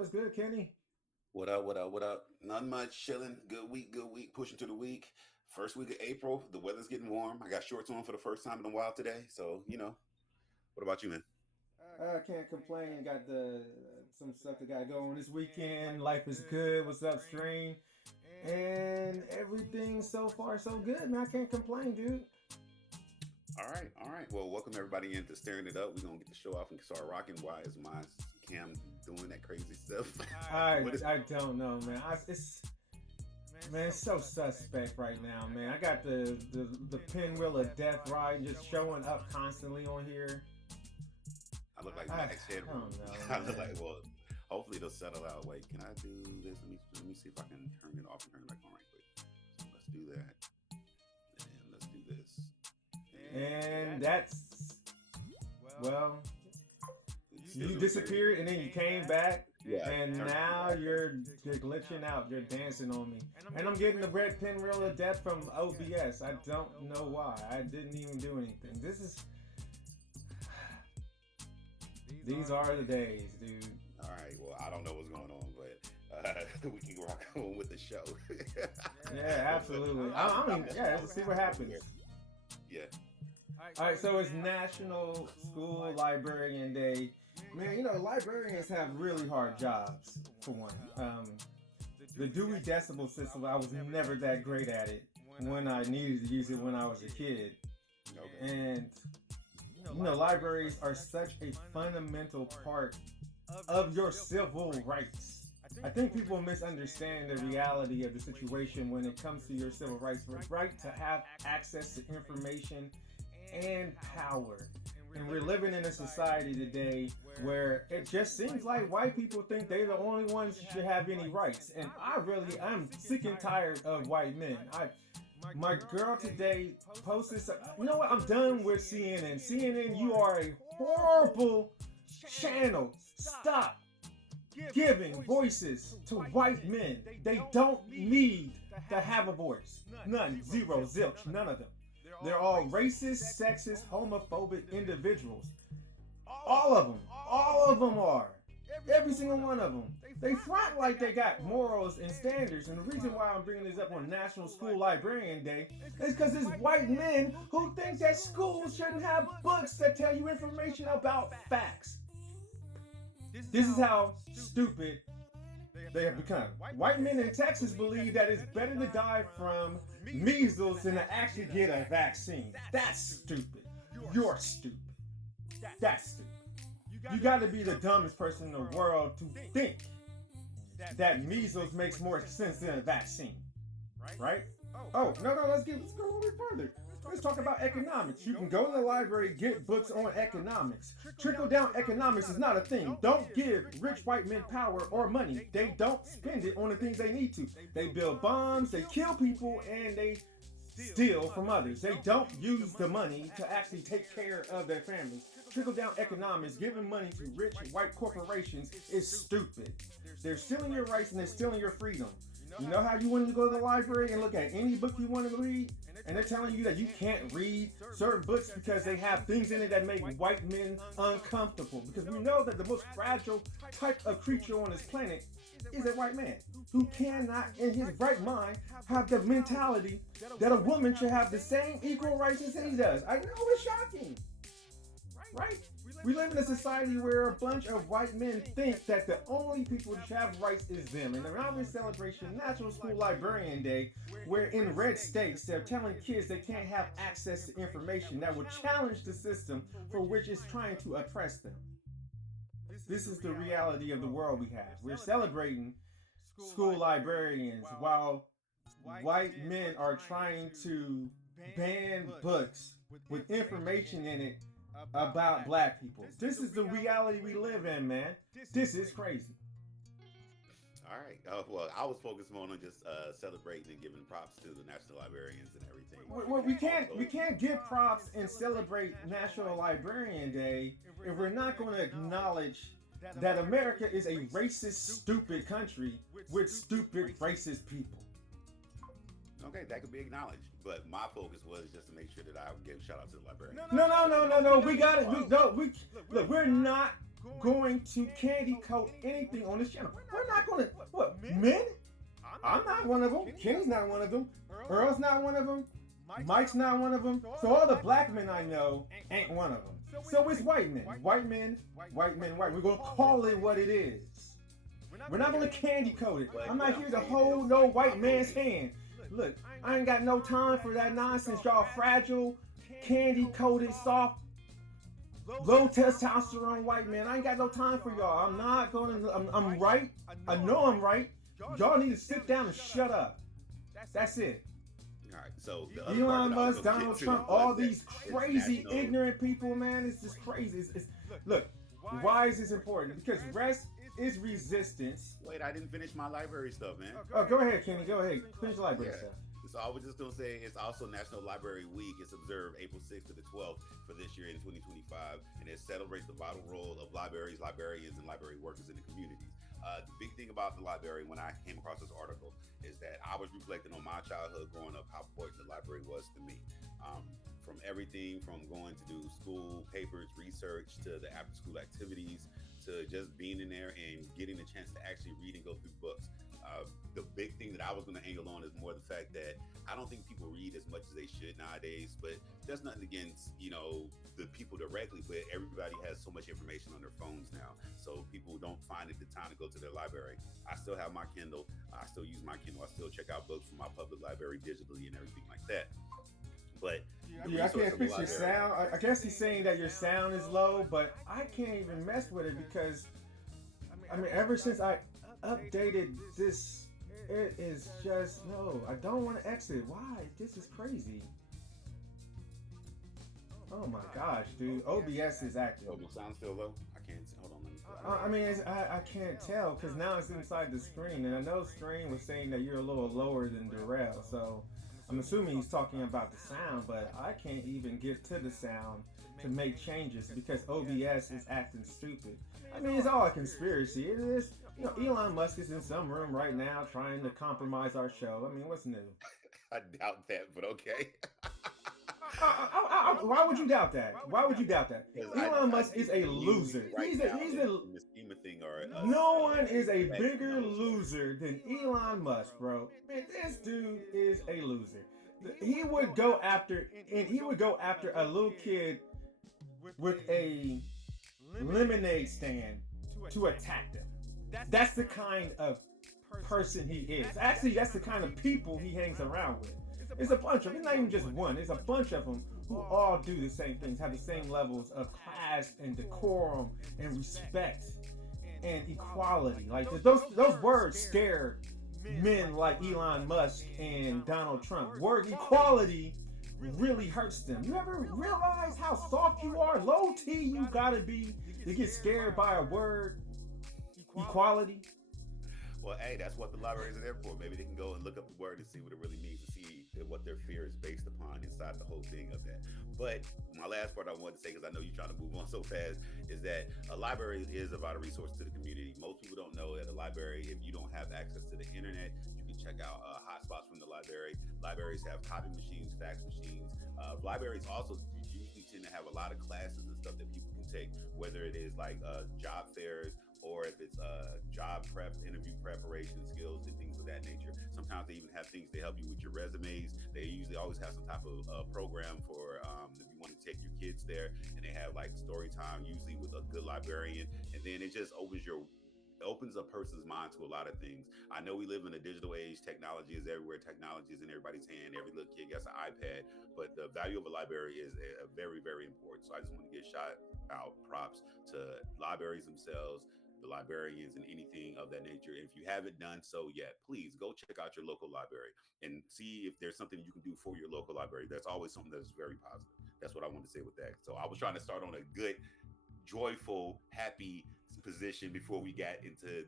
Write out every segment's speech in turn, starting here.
What's good, Kenny? What up? What up? What up? Not much. Chilling. Good week. Good week. Pushing to the week. First week of April. The weather's getting warm. I got shorts on for the first time in a while today. So. What about you, man? I can't complain. Got the some stuff that got to go on this weekend. Life is good. What's up, stream? And everything so far so good, man. I can't complain, dude. All right. All right. Well, welcome everybody into Staring It Up. We're gonna get the show off and start rocking. Why is my cam doing that crazy stuff? I what is? I don't know, man. It's so suspect right now, man. I got the pinwheel of death riding just showing up constantly on here. I look like I, Max I Headroom. don't know, I look man. like well. Hopefully it'll settle out. Wait, can I do this? Let me see if I can turn it off and turn it back on right quick. So let's do that. And let's do this. And that's well, It's still you doing very disappeared and then you came back, yeah. and Turn it now back. you're glitching out. You're dancing on me, and I'm getting the red pinwheel of death from OBS. I don't know why. I didn't even do anything. These are the days, dude. All right. Well, I don't know what's going on, but we can rock on with the show. Yeah, absolutely. I mean, yeah, let's see what happens. Yeah. All right, so it's National School Librarian Day. Man, librarians have really hard jobs, for one. The Dewey Decimal System, I was never that great at it when I needed to use it when I was a kid. Okay. And, libraries are such a fundamental part of your civil rights. I think people misunderstand the reality of the situation when it comes to your civil rights. The right to have access to information and power. And we're living in a society today where it just seems like white people think they're the only ones who should have any rights. And I'm sick and tired of white men. My girl today posted something. You know what? I'm done with CNN. CNN, you are a horrible channel. Stop giving voices to white men. They don't need to have a voice. None. Zero. Zilch. None of them. They're all racist, sexist, homophobic individuals. All of them. All of them are. Every single one of them. They front like they got morals and standards. And the reason why I'm bringing this up on National School Librarian Day is because it's white men who think that schools shouldn't have books that tell you information about facts. This is how stupid they have become. White men in Texas believe that it's better to die from measles than to actually get a vaccine. That's stupid. You're stupid. That's stupid. You gotta be the dumbest person in the world to think that measles makes more sense than a vaccine. Right? Oh, no, let's go a little bit further. Let's talk about economics. You can go to the library, get books on economics. Trickle down economics is not a thing. Don't give rich white men power or money. They don't spend it on the things they need to. They build bombs, they kill people, and they steal from others. They don't use the money to actually take care of their families. Trickle down economics, giving money to rich white corporations is stupid. They're stealing your rights and they're stealing your freedom. You know how you want to go to the library and look at any book you want to read? And they're telling you that you can't read certain books because they have things in it that make white men uncomfortable. Because we know that the most fragile type of creature on this planet is a white man who cannot, in his right mind, have the mentality that a woman should have the same equal rights as he does. I know it's shocking. Right? We live in a society where a bunch of white men think that the only people who should have rights is them. And around this celebration, National School Librarian Day, where in red states they're telling kids they can't have access to information that will challenge the system for which it's trying to oppress them. This is the reality of the world we have. We're celebrating school librarians while white men are trying to ban books with information in it about black people. This is the reality we live in, man. This is crazy. All right. Well, I was focused more on just celebrating and giving props to the national librarians and everything. We can't give props and celebrate National Librarian Day if we're not going to acknowledge that America is a racist, stupid country with stupid, racist people. Okay, that could be acknowledged, but my focus was just to make sure that I give shout out to the librarian. No. We got it. Look, we're not going to candy coat anything on this channel. We're not going to, what, men? I'm not one of them. Kenny's not one of them. Earl's not one of them. Mike's not one of them. So all the black men I know ain't one of them. So it's white men. White men, white men, white. We're going to call it what it is. We're not going to candy coat it. I'm not here to hold no white man's hand. Look, I ain't got no time for that nonsense. Y'all fragile, candy coated, soft, low testosterone white man. I ain't got no time for y'all. I'm not going to, I'm right. I know I'm right. Y'all need to sit down and shut up. That's it. All right, so Elon Musk, Donald Trump, all these crazy, ignorant people, man, it's just crazy. Look, why is this important? Because rest is resistance. Wait, I didn't finish my library stuff, man. Oh, go ahead, Kenny. Go ahead. Finish the library stuff. So I was just going to say it's also National Library Week. It's observed April 6th to the 12th for this year in 2025, and it celebrates the vital role of libraries, librarians, and library workers in the communities. The big thing about the library when I came across this article is that I was reflecting on my childhood growing up, how important the library was to me. From everything from going to do school papers, research, to the after school activities, to just being in there and getting the chance to actually read and go through books. The big thing that I was going to angle on is more the fact that I don't think people read as much as they should nowadays, but there's nothing against, the people directly, but everybody has so much information on their phones now. So people don't find it the time to go to their library. I still have my Kindle. I still use my Kindle. I still check out books from my public library digitally and everything like that. But yeah, I can't fix your sound. I guess he's saying that your sound is low, but I can't even mess with it because, ever since I updated this, it is just, no, I don't want to exit. Why? This is crazy. Oh my gosh, dude. OBS is active. Oh, the sound's still low? I can't, hold on. Let me I can't tell because now it's inside the screen, and I know Screen was saying that you're a little lower than Darrell, so I'm assuming he's talking about the sound, but I can't even get to the sound to make changes because OBS is acting stupid. It's all a conspiracy. It is. Elon Musk is in some room right now trying to compromise our show. What's new? I doubt that, but okay. Why would you doubt that? Why would you doubt that? Elon Musk is a loser. Right he's in the scheme of thing, no one is a bigger loser than Elon Musk, bro. Man, this dude is a loser. He would go after a little kid with a lemonade stand to attack them. That's the kind of person he is. Actually, that's the kind of people he hangs around with. It's a bunch of them. It's not even just one. It's a bunch of them who all do the same things, have the same levels of class and decorum and respect and equality. Like those words scare men like Elon Musk and Donald Trump. Word equality really hurts them. You ever realize how soft you are? Low T you gotta be to get scared by a word equality. Well, hey, that's what the libraries are there for. Maybe they can go and look up the word and see what it really means and see what their fear is based upon inside the whole thing of that. But my last part I wanted to say, because I know you're trying to move on so fast, is that a library is a vital resource to the community. Most people don't know at a library, if you don't have access to the internet, you can check out hotspots from the library. Libraries have copy machines, fax machines. Libraries also usually tend to have a lot of classes and stuff that people can take, whether it is like job fairs, or if it's job prep, interview preparation skills and things of that nature. Sometimes they even have things to help you with your resumes. They usually always have some type of program for if you want to take your kids there, and they have like story time, usually with a good librarian. And then it just opens a person's mind to a lot of things. I know we live in a digital age. Technology is everywhere. Technology is in everybody's hand. Every little kid gets an iPad. But the value of a library is very, very important. So I just want to give props to libraries themselves, the librarians, and anything of that nature. If you haven't done so yet, please go check out your local library and see if there's something you can do for your local library. That's always something that's very positive. That's what I want to say with that. So I was trying to start on a good, joyful, happy position before we got into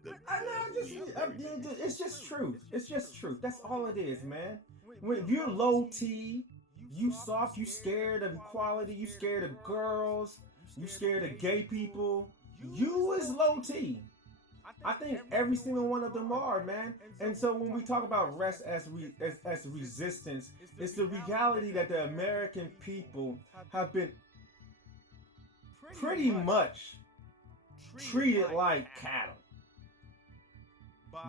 it's just truth. It's just truth. That's all it is, man. If you're low T, you soft, you scared of equality, you scared of girls, you scared of gay people, you is low T. I think every single one of them are, man. And so when we talk about rest as resistance, it's the reality that the American people have been pretty much treated like cattle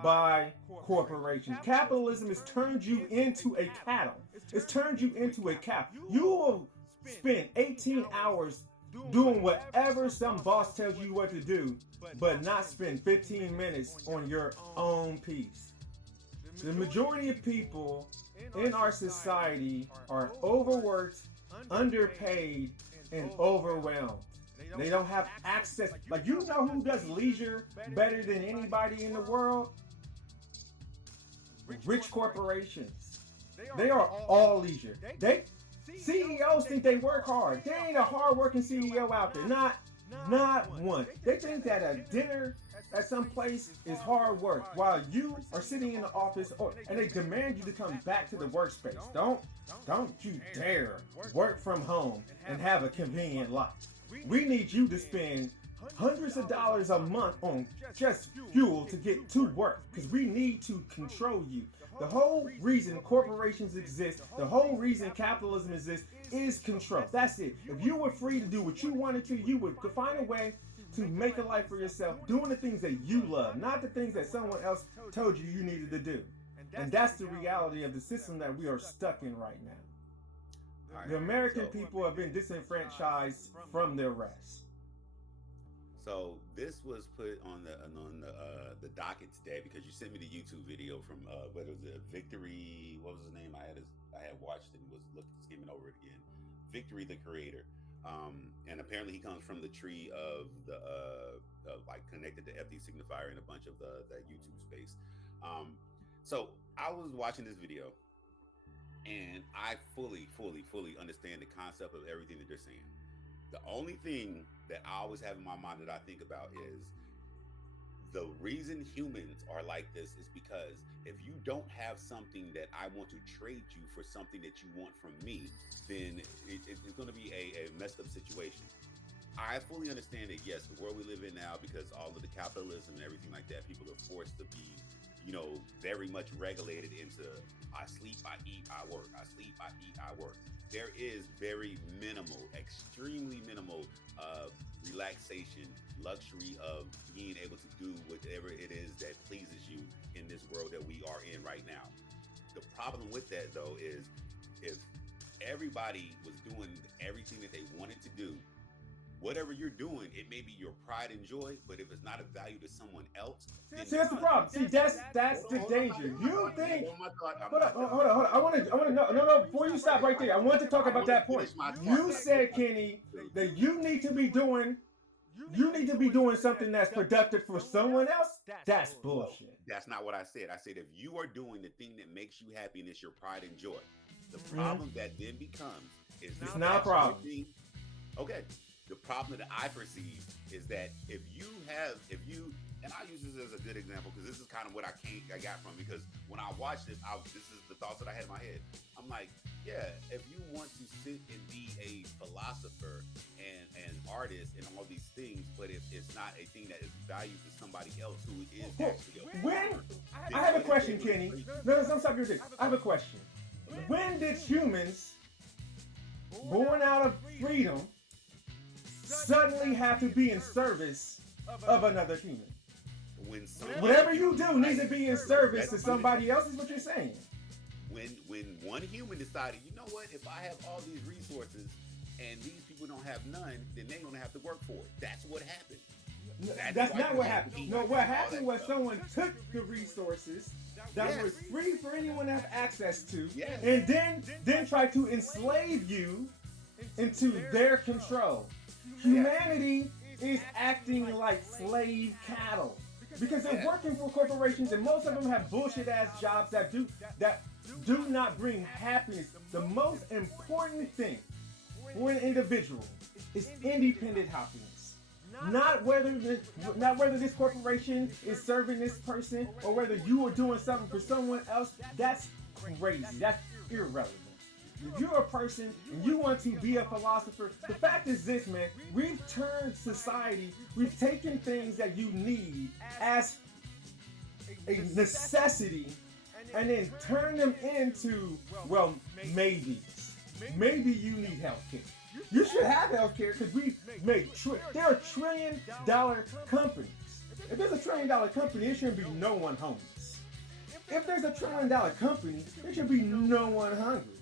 by corporations. Capitalism has turned you into a cattle. It's turned you into a cow. You will spend 18 hours doing whatever some boss tells you what to do, but not spend 15 minutes on your own piece. The majority of people in our society are overworked, underpaid, and overwhelmed. They don't have access. Like, you know who does leisure better than anybody in the world? Rich corporations. They are all leisure. CEOs think they work hard. There ain't a hard-working CEO out there. Not one. They think that a dinner at some place is hard work while you are sitting in the office, and they demand you to come back to the workspace. Don't you dare work from home and have a convenient life. We need you to spend hundreds of dollars a month on just fuel to get to work, because we need to control you. The whole reason corporations exist, the whole reason capitalism exists, is control. That's it. If you were free to do what you wanted to, you would find a way to make a life for yourself, doing the things that you love, not the things that someone else told you you needed to do. And that's the reality of the system that we are stuck in right now. The American people have been disenfranchised from their rest. So this was put on the docket today because you sent me the YouTube video from what was it, Victory? What was his name? I had watched it and was skimming over it again. Victory, the creator, and apparently he comes from the tree of the like connected to FD Signifier and a bunch of that YouTube space. So I was watching this video, and I fully understand the concept of everything that they're saying. The only thing that I always have in my mind that I think about is the reason humans are like this is because if you don't have something that I want to trade you for something that you want from me, then it's going to be a messed up situation. I fully understand that, yes, the world we live in now, because all of the capitalism and everything like that, people are forced to be, very much regulated into I sleep, I eat, I work. I sleep, I eat, I work. There is very minimal, extremely minimal relaxation, luxury of being able to do whatever it is that pleases you in this world that we are in right now. The problem with that, though, is if everybody was doing everything that they wanted to do, whatever you're doing, it may be your pride and joy, but if it's not of value to someone else, see, that's the problem. See, that's the danger. You think? Hold on. I want to know. No. Before you stop right there, I want to talk about that point. You said, Kenny, that you need to be doing something that's productive for someone else. That's bullshit. That's not what I said. I said if you are doing the thing that makes you happy and it's your pride and joy, the problem that then becomes is it's not a problem. Okay. The problem that I perceive is that if you, and I use this as a good example because this is kind of what I got from, because when I watched this, this is the thoughts that I had in my head. I'm like, yeah, if you want to sit and be a philosopher and artist and all these things, but if it's not a thing that is valued to somebody else who is actually I have a question, Kenny. No, don't stop your thing. I have a question. When did humans born out of freedom suddenly have to be in service of another human? Whatever you do needs to be in service to somebody else, is what you're saying. When one human decided, you know what, if I have all these resources and these people don't have none, then they're going to have to work for it. That's what happened. That's not what happened. No, what happened was someone took the resources that were free for anyone to have access to, and then tried to enslave you into their control. Humanity is acting like slave cattle because they're working for corporations, and most of them have bullshit ass jobs that do not bring happiness. The most important thing for an individual is independent happiness. Not whether this corporation is serving this person or whether you are doing something for someone else. That's crazy. That's irrelevant. If you're a person and you want to be a philosopher, the fact is this, man, we've turned society, we've taken things that you need as a necessity and then turn them into, well, maybes. Maybe you need health care. You should have health care because we make there are $1 trillion companies. If there's a $1 trillion company, there shouldn't be no one homeless. If there's a $1 trillion company, there should be no one hungry.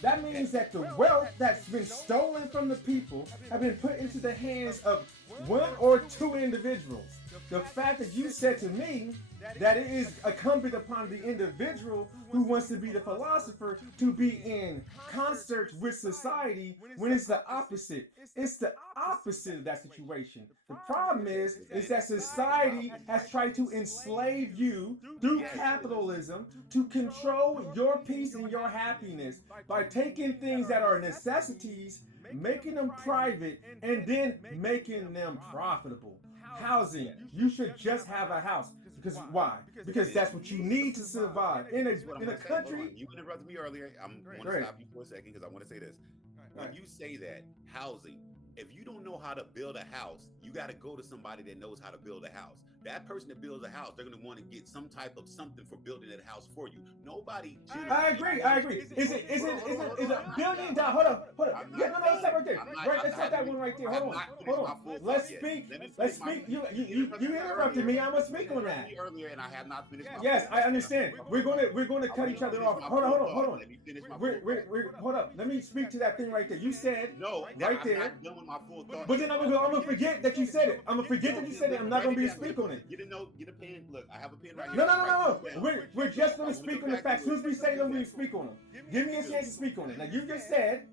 That means that the wealth that's been stolen from the people have been put into the hands of one or two individuals. The fact that you said to me that it is incumbent upon the individual who wants to be the philosopher to be in concert with society when it's the opposite. It's the opposite of that situation. The problem is that society has tried to enslave you through capitalism to control your peace and your happiness by taking things that are necessities, making them private, and then making them profitable. Housing, you should just have a house. Because why? Because that's what you need to survive in a country. You interrupted me earlier. I'm going to stop you for a second because I want to say this. When you say that housing, if you don't know how to build a house, you got to go to somebody that knows how to build a house. That person that builds a house, they're going to want to get some type of something for building that house for you. Nobody. I agree. Is it $1 billion? Hold up. Yeah, no, let's stop right there. Let's stop that one right there. Hold on. Let's speak. You interrupted me. I'm gonna speak on that. Earlier, and I have not finished. Yes, I understand. We're gonna cut each other off. Hold on. Let me finish my Hold up. Let me speak to that thing right there. You said no, right I'm there. Not done with my full thought. But then I'm gonna forget that you said it. I'm gonna forget that you said it. I'm not gonna be a speak on it. Get a note, get a pen. Look, I have a pen right here. No. We're just going to speak on the facts. As soon as we say them, we speak on them. Give me a chance to speak on it. Now, you just said,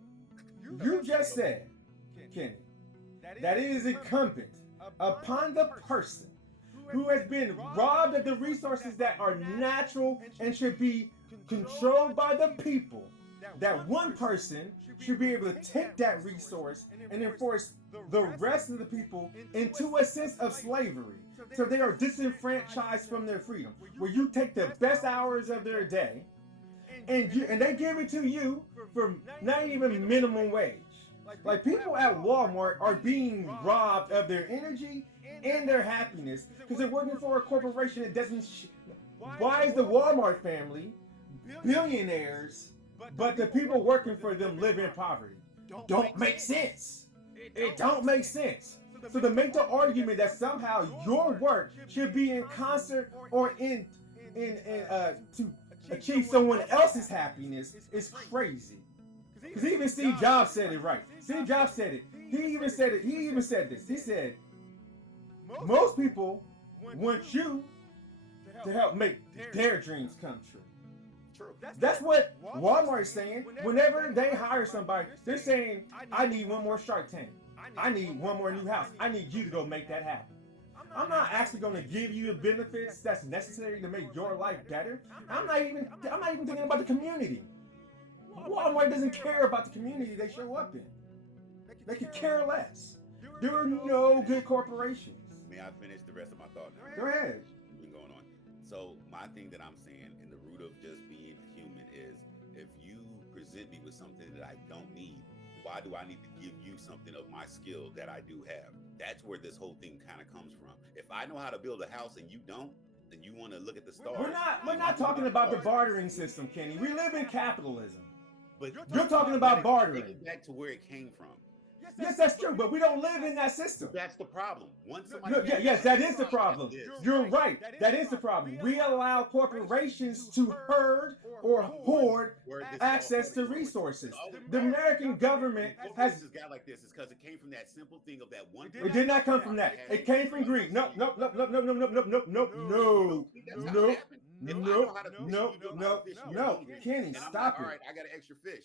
Kenny, that it is incumbent upon the person who has been robbed of the resources that are natural and should be controlled by the people, that one person should be able to take that resource and enforce the rest of the people into a sense of slavery. So they are disenfranchised from their freedom, where you take the best hours of their day and they give it to you for not even minimum wage. Like people at Walmart are being robbed of their energy and their happiness because they're working for a corporation that doesn't. Why is the Walmart family billionaires, but the people working for them live in poverty? Don't make sense. It don't make sense. So to make the argument that somehow your work should be in concert or to achieve someone else's happiness is crazy. Because even Steve Jobs said it right. Steve Jobs said it. He even said this. He said, most people want you to help make their dreams come true. That's what Walmart's saying. Whenever they hire somebody, they're saying, I need one more Shark Tank. I need one more new house. I need you to go make that happen. I'm not actually going to give you the benefits that's necessary to make your life better. I'm not even thinking about the community. Walmart doesn't care about the community they show up in. They could care less. There are no good corporations. May I finish the rest of my thought now? Go ahead. Been going on. So my thing that I'm saying in the root of just being human is if you present me with something that I don't need, why do I need to give you something of my skill that I do have? That's where this whole thing kind of comes from. If I know how to build a house and you don't, then you want to look at the stars. We're not talking about the bartering system, Kenny. We live in capitalism. But you're talking about bartering. Take it back to where it came from. Yes, that's true, but we don't live in that system. That's the problem. Yes, that is the problem. You're right. That is the problem. We allow corporations to herd or hoard access to resources. The American government has. This guy like this is because it came from that simple thing of that one. It did not come from that. It came from greed. No, Kenny, stop it. All right, I got an extra fish.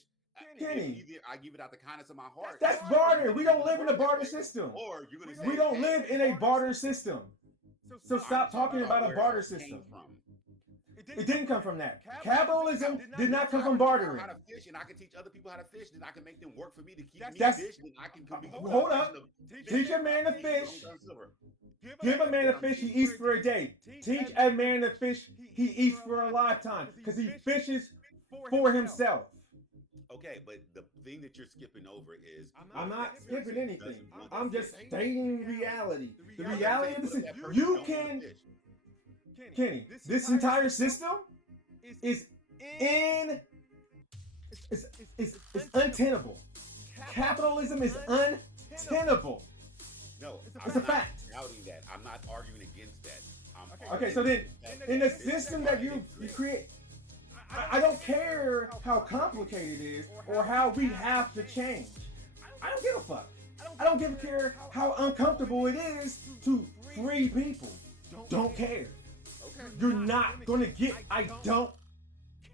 Kenny, I give it out the kindness of my heart. That's barter. We don't live in a barter system. Or you're gonna say we don't live in a barter system. So stop talking about a barter system. It didn't come from that. Capitalism did not come from bartering. How to fish, and I can teach other people how to fish, then I can make them work for me to keep me fishing. I can hold up. Teach a man to fish. Give a man a fish he eats for a day. Teach a man to fish he eats for a lifetime because he fishes for himself. Okay, but the thing that you're skipping over is... I'm not skipping anything. I'm just stating reality. The reality of the system. You can... Kenny, this entire system is untenable. Capitalism is untenable. No, It's I'm a not fact. doubting that. I'm not arguing against that. Okay, so then in the system that you create, I don't care how complicated it is or how we have to change. I don't give a fuck. I don't give a care how uncomfortable it is to free people. Don't care. You're not gonna get. I don't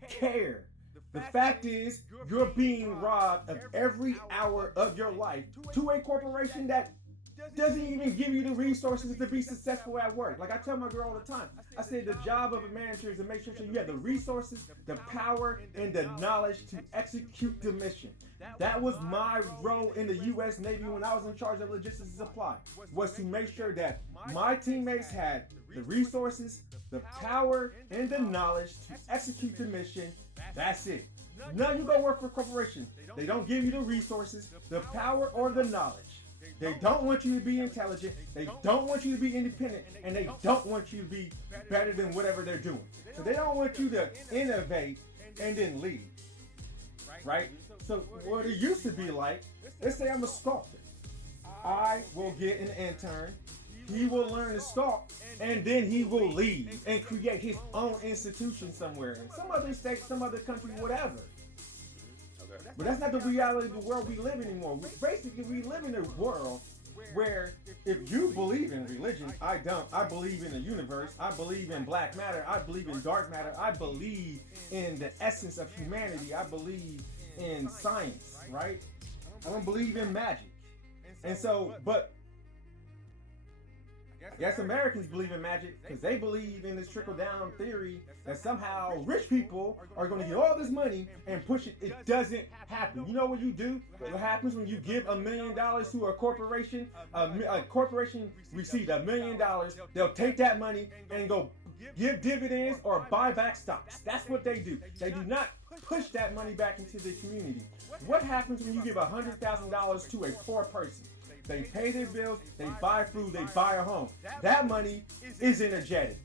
care. The fact is, you're being robbed of every hour of your life to a corporation that doesn't even give you the resources to be successful at work. Like I tell my girl all the time, I say the job of a manager is to make sure you have the resources, the power, and the knowledge to execute the mission. That was my role in the U.S. Navy when I was in charge of logistics and supply, was to make sure that my teammates had the resources, the power, and the knowledge to execute the mission. That's it. Now you go work for a corporation. They don't give you the resources, the power, or the knowledge. They don't want you to be intelligent. They don't want you to be independent. And they don't want you to be better than whatever they're doing. So they don't want you to innovate and then leave. Right? So what it used to be like, let's say I'm a sculptor. I will get an intern. He will learn to sculpt. And then he will leave and create his own institution somewhere. In some other state, some other country, whatever. But that's not the reality of the world we live in anymore. Basically, we live in a world where if you believe in religion, I don't. I believe in the universe. I believe in black matter. I believe in dark matter. I believe in the essence of humanity. I believe in science, right? I don't believe in magic. And so, but I guess Americans believe in magic because they believe in this trickle-down theory that somehow rich people are going to get all this money and push it. It doesn't happen. You know what you do? What happens when you give $1 million to a corporation? A corporation receives $1 million. They'll take that money and go give dividends or buy back stocks. That's what they do. They do not push that money back into the community. What happens when you give $100,000 to a poor person? They pay their bills, they buy food, they buy a home. That money is energetic.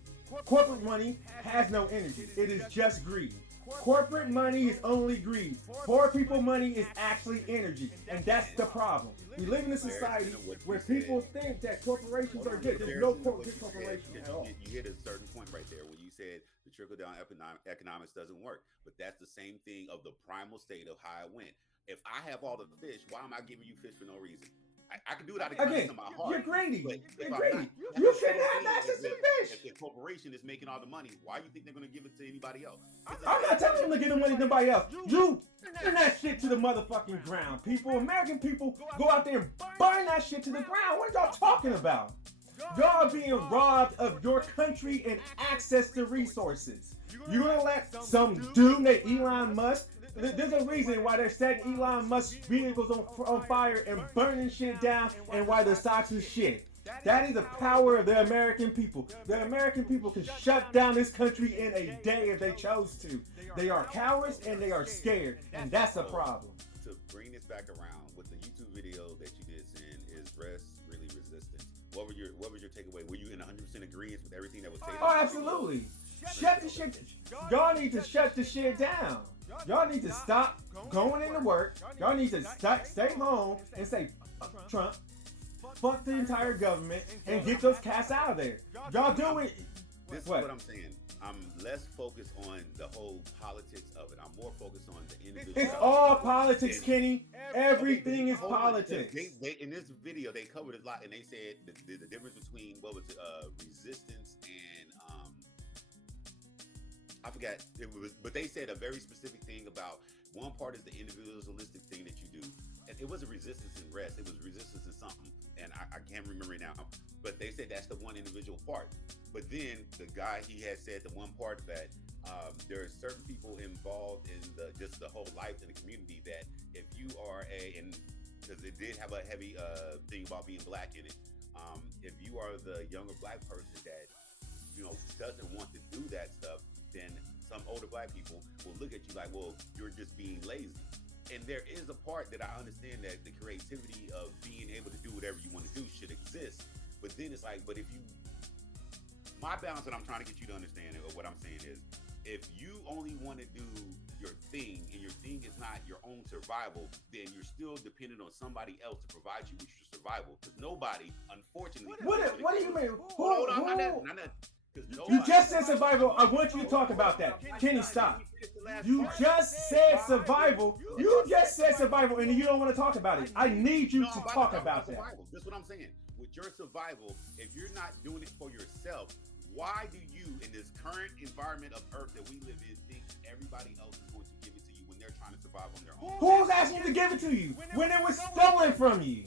Corporate money has no energy. It is just greed. Corporate money is only greed. Poor people money is actually energy. And that's the problem. We live in a society where people think that corporations are good. There's no good corporation at all. You hit a certain point right there when you said the trickle-down economics doesn't work. But that's the same thing of the primal state of how it went. If I have all the fish, why am I giving you fish for no reason? I can do it out of kindness in my heart. You're greedy. You're greedy. You shouldn't have access to the fish. If the corporation is making all the money, why do you think they're going to give it to anybody else? I'm not telling them to give the money to anybody else. You burn that shit to the motherfucking ground. People, American people, go out there and burn that shit to the ground. What are y'all talking about? Y'all being robbed of your country and access to resources. You're going to let some dude named Elon Musk. There's a reason why they're setting Elon Musk's vehicles on fire and burning shit down, and why the stocks is shit. That is the power of the American people. The American people can shut down this country in a day if they chose to. They are cowards and they are scared, and that's a problem. To bring this back around, with the YouTube video that you did send, is rest really resistance? What was your takeaway? Were you in 100% agreement with everything that was said? Oh, absolutely. Shut the shit. Y'all need to shut the shit down. Y'all need to stop going into work. Y'all need to stay home and say, Trump, fuck the entire government, and get those cats out of there. Y'all do it. This is what I'm saying. I'm less focused on the whole politics of it. I'm more focused on the individual. It's all politics, Kenny. Everything is politics. They, in this video, they covered a lot, and they said the difference between resistance and I forgot it was, but they said a very specific thing about one part is the individualistic thing that you do, and it wasn't resistance and rest. It was resistance and something, and I can't remember it now. But they said that's the one individual part. But then the guy, he had said the one part that there are certain people involved in just the whole life in the community that if you are because it did have a heavy thing about being black in it. If you are the younger black person that doesn't want to do that stuff, then some older black people will look at you like, well, you're just being lazy. And there is a part that I understand that the creativity of being able to do whatever you want to do should exist. But then it's like, but if you, my balance that I'm trying to get you to understand, or what I'm saying is, if you only want to do your thing and your thing is not your own survival, then you're still dependent on somebody else to provide you with your survival. Because nobody, unfortunately, What do you mean? Hold on, You just said survival. I want you to talk about that. Kenny, stop. You just said survival. You just said survival, and you don't want to talk about it. I need you to talk about that. That's what I'm saying. With your survival, if you're not doing it for yourself, why do you, in this current environment of Earth that we live in, think everybody else is going to give it to you when they're trying to survive on their own? Who's asking you to give it to you when it was stolen from you?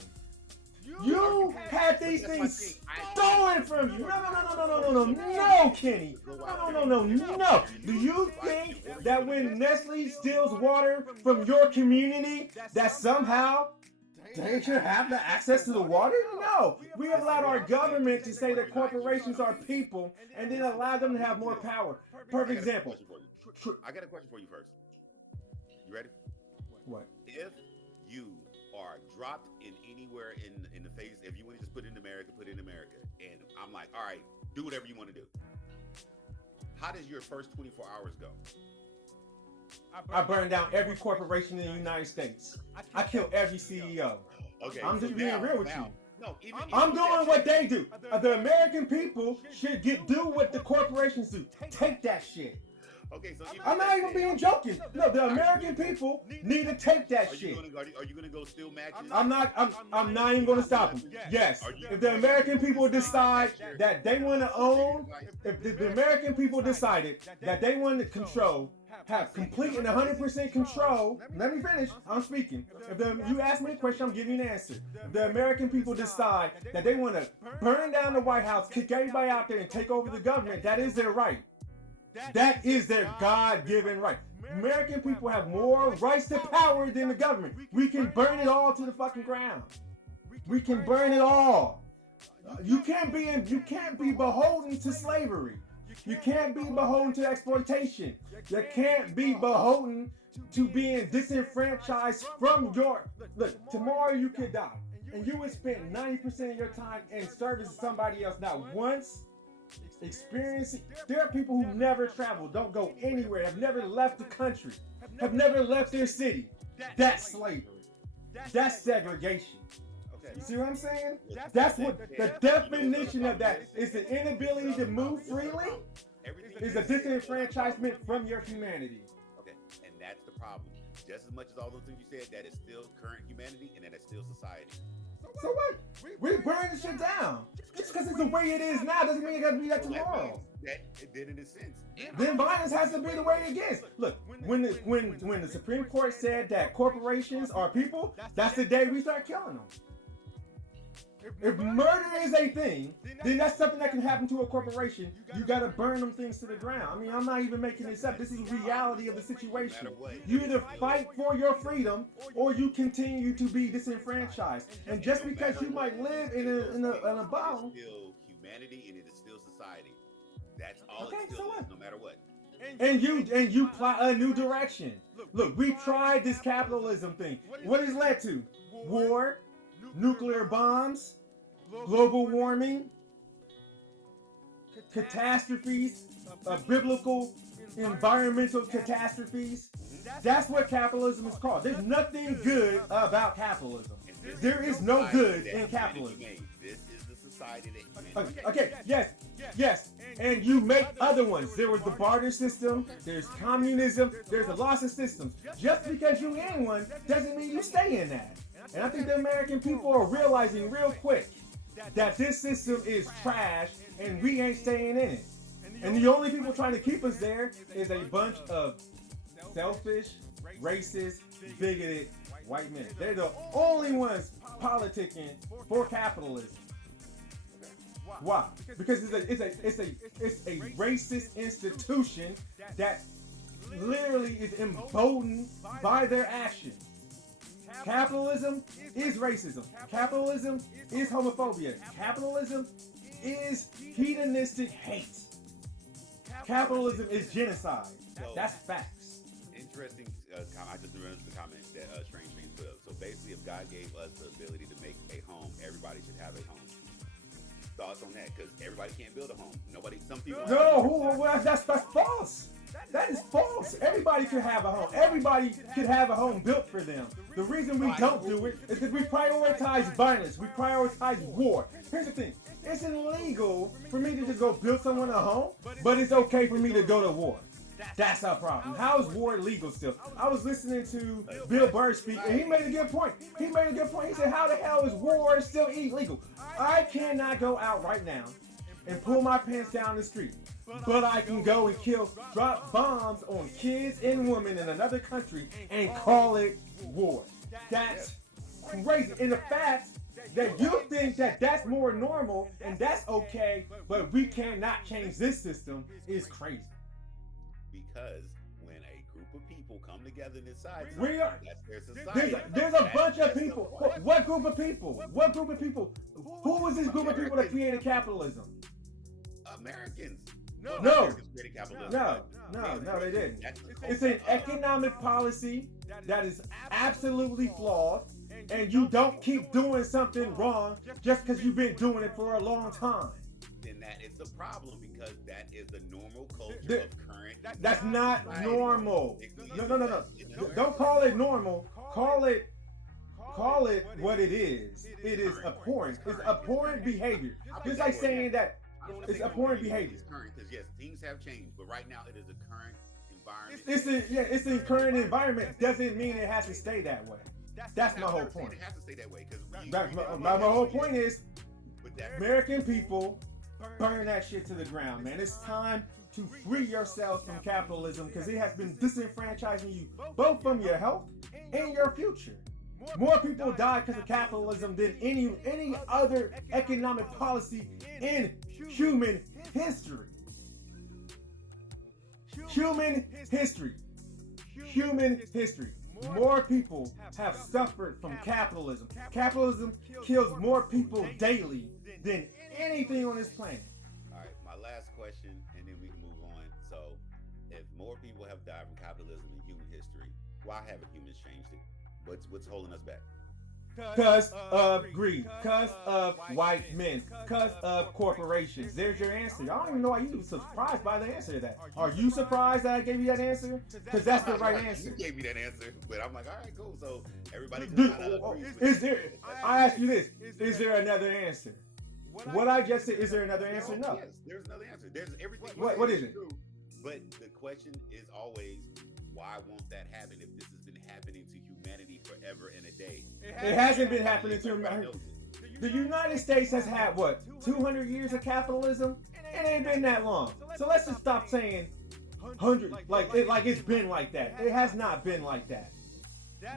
You had these things stolen from you. No, Kenny. No. Do you think that when Nestle steals water from your community, that somehow they should have the access to the water? No. We have allowed our government to say that corporations are people and then allow them to have more power. Perfect example. I got a question for you first. You ready? What? If you are dropped in anywhere in the face, if you want to just put it in America, and I'm like, all right, do whatever you want to do. How does your first 24 hours go? I burned down every corporation in the United States. I killed every CEO. Okay, I'm just being real with you. No, I'm doing what they do. The American people should do what the corporations do. Take that shit. Okay, so I'm not even being joking. No, the American people need to take that shit. Are you gonna go steal matches? I'm not even gonna stop them. Yes, if the American people decide that they want to own, if the American people decided that they want to control, have complete and 100% control. Let me finish. I'm speaking. You ask me a question, I'm giving you an answer. If the American people decide that they want to burn down the White House, kick everybody out there, and take over the government, that is their right. That is their God-given right. American people have more rights to power than the government. We can burn it all to the fucking ground. We can burn it all. You can't be beholden to slavery. You can't be beholden to exploitation. You can't be beholden to being disenfranchised from your... Look, tomorrow you could die. And you would spend 90% of your time in service to somebody else. Not once experiencing. There are people who never travel, don't go anywhere, have never left the country, have never left their city. That's slavery. That's segregation. You see what I'm saying? That's what the definition of that is. The inability to move freely is a disenfranchisement from your humanity. Okay, and that's the problem. Just as much as all those things you said, that is still current humanity and that is still society. So what? We burn the shit down. Just because it's the way it is now doesn't mean it got to be that tomorrow. That it did in a sense. Then violence has to be the way it gets. Look, when the Supreme Court said that corporations are people, that's the day we start killing them. If murder is a thing, then that's something that can happen to a corporation. You gotta burn them things to the ground. I mean, I'm not even making this up. This is the reality of the situation. You either fight for your freedom or you continue to be disenfranchised. And just because you might live in a bottle, still humanity and it is still society. That's all it still is, no matter what. And you plot a new direction. Look, we tried this capitalism thing. What has led to? War, nuclear bombs, global warming, catastrophes, biblical environmental catastrophes. That's what capitalism is called. There's nothing good about capitalism. There is no good in capitalism. This is the society that Okay, yes. And you make other ones. There was the barter system, there's communism, there's a lots of systems. Just because you're in one doesn't mean you stay in that. And I think the American people are realizing real quick that this system is trash and we ain't staying in it. And the only people trying to keep us there is a bunch of selfish, racist, bigoted white men. They're the only ones politicking for capitalism. Why? Because it's a racist institution that literally is emboldened by their actions. Capitalism is racism. Capitalism is homophobia. Capitalism is hedonistic hate. Capitalism is genocide. That's facts. Interesting. I just remembered the comment that Strange Things put up. So basically, if God gave us the ability to make a home, everybody should have a home. Thoughts on that? Because everybody can't build a home. Some people. No, that's false. That is false. Everybody could have a home. Everybody could have a home built for them. The reason we don't do it is because we prioritize violence. We prioritize war. Here's the thing. It's illegal for me to just go build someone a home, but it's okay for me to go to war. That's our problem. How is war legal still? I was listening to Bill Burr speak, and he made a good point. He said, how the hell is war still illegal? I cannot go out right now and pull my pants down the street, but I can go and drop bombs on kids and women in another country and call it war. That's crazy. And the fact that you think that that's more normal and that's okay, but we cannot change this system is crazy. Because when a group of people come together and decide that's their There's society, a bunch of people. What group of people? What group of people? Who was this group of people that created capitalism? Americans. No, Americans created capitalism. no, they didn't. It's an economic policy that is absolutely flawed, and you don't keep doing something wrong just because you've been doing it for a long time. Then that is the problem, because that is the normal culture of current. That's not normal. No. Don't call it normal. Call it what it is. It is abhorrent. It's abhorrent behavior. Just like saying that it's abhorrent behavior. It's current, because yes, things have changed, but right now it is a current environment. It's a current environment. Doesn't mean it has to stay that way. That's my whole point. It has to stay that way, because my whole point is American people burn that shit to the ground, man. It's time to free yourselves from capitalism, because it has been disenfranchising you both from your health and your future. More people die because of capitalism than any other economic policy in human history. Human history. More people have suffered from capitalism. Capitalism kills more people daily than anything on this planet. All right, my last question, and then we can move on. So, if more people have died from capitalism in human history, why haven't humans changed it? What's holding us back? Because of greed, because of white men, because of corporations. There's your answer. I don't even know why you were surprised by the answer to that. Are you surprised that I gave you that answer? Because that's the right answer. You gave me that answer, but I'm like, all right, cool. So everybody I ask you this, is there another answer? What I just said, is there another answer? No. Yes, there's another answer. There's everything. What is it? True, but the question is always, why won't that happen if this has been happening to humanity forever and a day? It hasn't been happening to humanity. The United States has had, 200 years of capitalism? It ain't been that long. So let's just stop saying 100, like it's been like that. It has not been like that.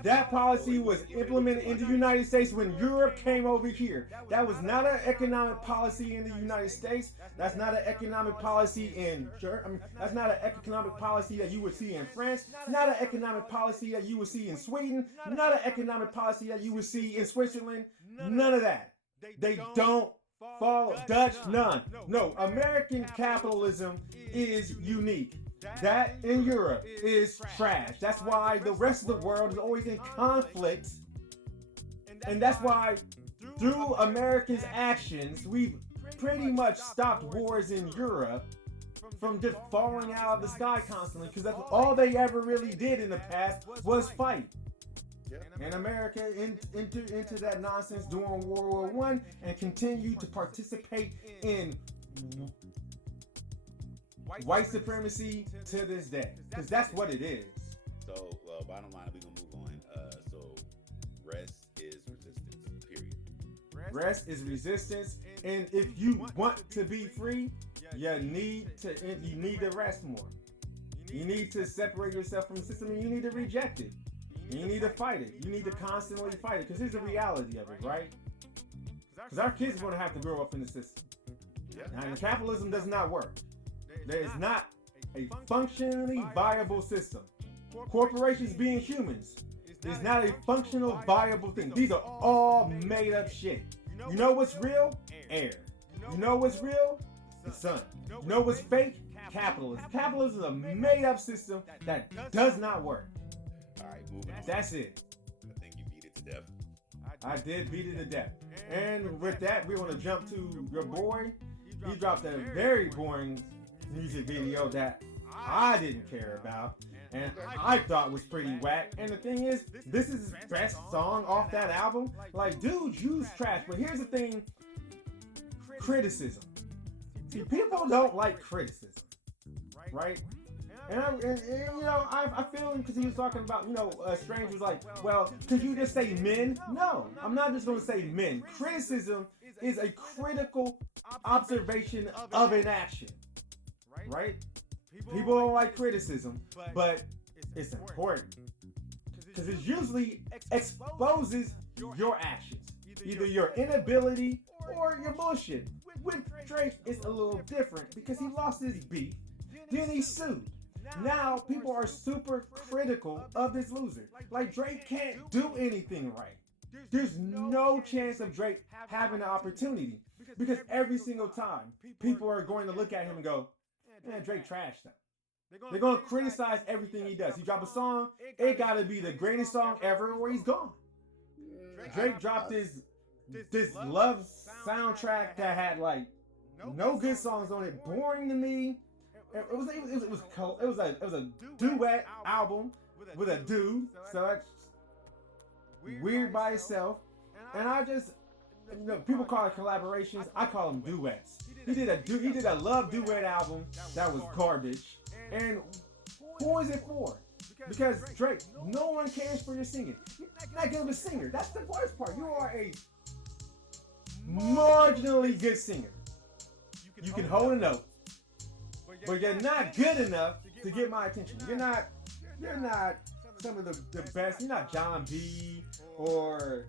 That policy was implemented in the United States when Europe came over here. That was not an economic policy in the United States. That's not an economic policy in Germany. That's not an economic policy that you would see in France. Not an economic policy that you would see in Sweden. Not an economic policy that you would see in Switzerland. None of that. They don't follow Dutch, none. No, American capitalism is unique. That in Europe is trash. That's why the rest of the world is always in conflict. And that's why through America's actions, we've pretty much stopped wars in Europe from just falling out of the sky constantly, because that's all they ever really did in the past was fight. And America entered into that nonsense during World War I and continued to participate in white supremacy to this day, because that's what it is. So, bottom line, we're gonna move on. So, rest is resistance. Period. Rest is resistance, and if you want to be free, you need to rest more. You need to separate yourself from the system, and you need to reject it. You need to fight it. You need to constantly fight it, because here's the reality of it, right? Because our kids are going to have to grow up in the system. And capitalism does not work. There is not a functionally viable system. Corporations being humans is not a functional, viable thing. These are all made up shit. You know what's real? Air. You know what's real? The sun. You know what's fake? Capitalism. Capitalism is a made up system that does not work. All right, moving on. That's it. I think you beat it to death. I did beat it to death. And with that, we're going to jump to your boy. He dropped a very boring music video that I didn't care about and I thought was pretty whack. And the thing is, this is his best song off that album. Like, dude, use trash. But here's the thing: criticism. See, people don't like criticism, right? And I feel him because he was talking about, Strange was like, well, could you just say men? No, I'm not just going to say men. Criticism is a critical observation of an action, right? People don't like criticism, but it's important because it usually exposes your actions, either your inability or your bullshit. With Drake, it's a little different because he lost his beef, then he sued. Now people are super critical of this loser. Like, Drake can't do anything right. There's no chance of Drake having an opportunity because every single time people are going to look at him and go, man, Drake trashed him. They're going to criticize everything he does. He drop a song, it got to be the greatest song ever or he's gone. Drake dropped this love soundtrack that had like no good songs on it, boring to me. It was a duet album with a dude, so that's weird by itself. And I just, people call it collaborations. I call them duets. He did a love duet album that was garbage. And who is it for? Because Drake, no one cares for your singing. You're not good of a singer. That's the worst part. You are a marginally good singer. You can hold a note, but you're not good enough to get my attention. You're not some of the best. You're not John B. or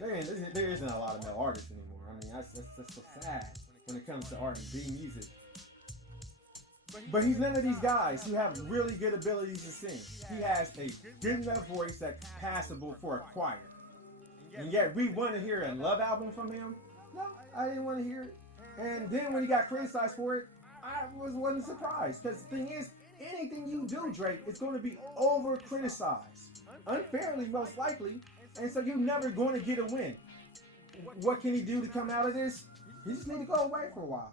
there isn't a lot of male artists anymore. I mean, that's so sad when it comes to R&B music. But he's none of these guys who have really good abilities to sing. He has a good enough voice that's passable for a choir. And yet we want to hear a love album from him? No, I didn't want to hear it. And then when he got criticized for it, I wasn't surprised. Because the thing is, anything you do, Drake, is going to be over-criticized. Unfairly, most likely. And so you're never going to get a win. What can he do to come out of this? He just need to go away for a while.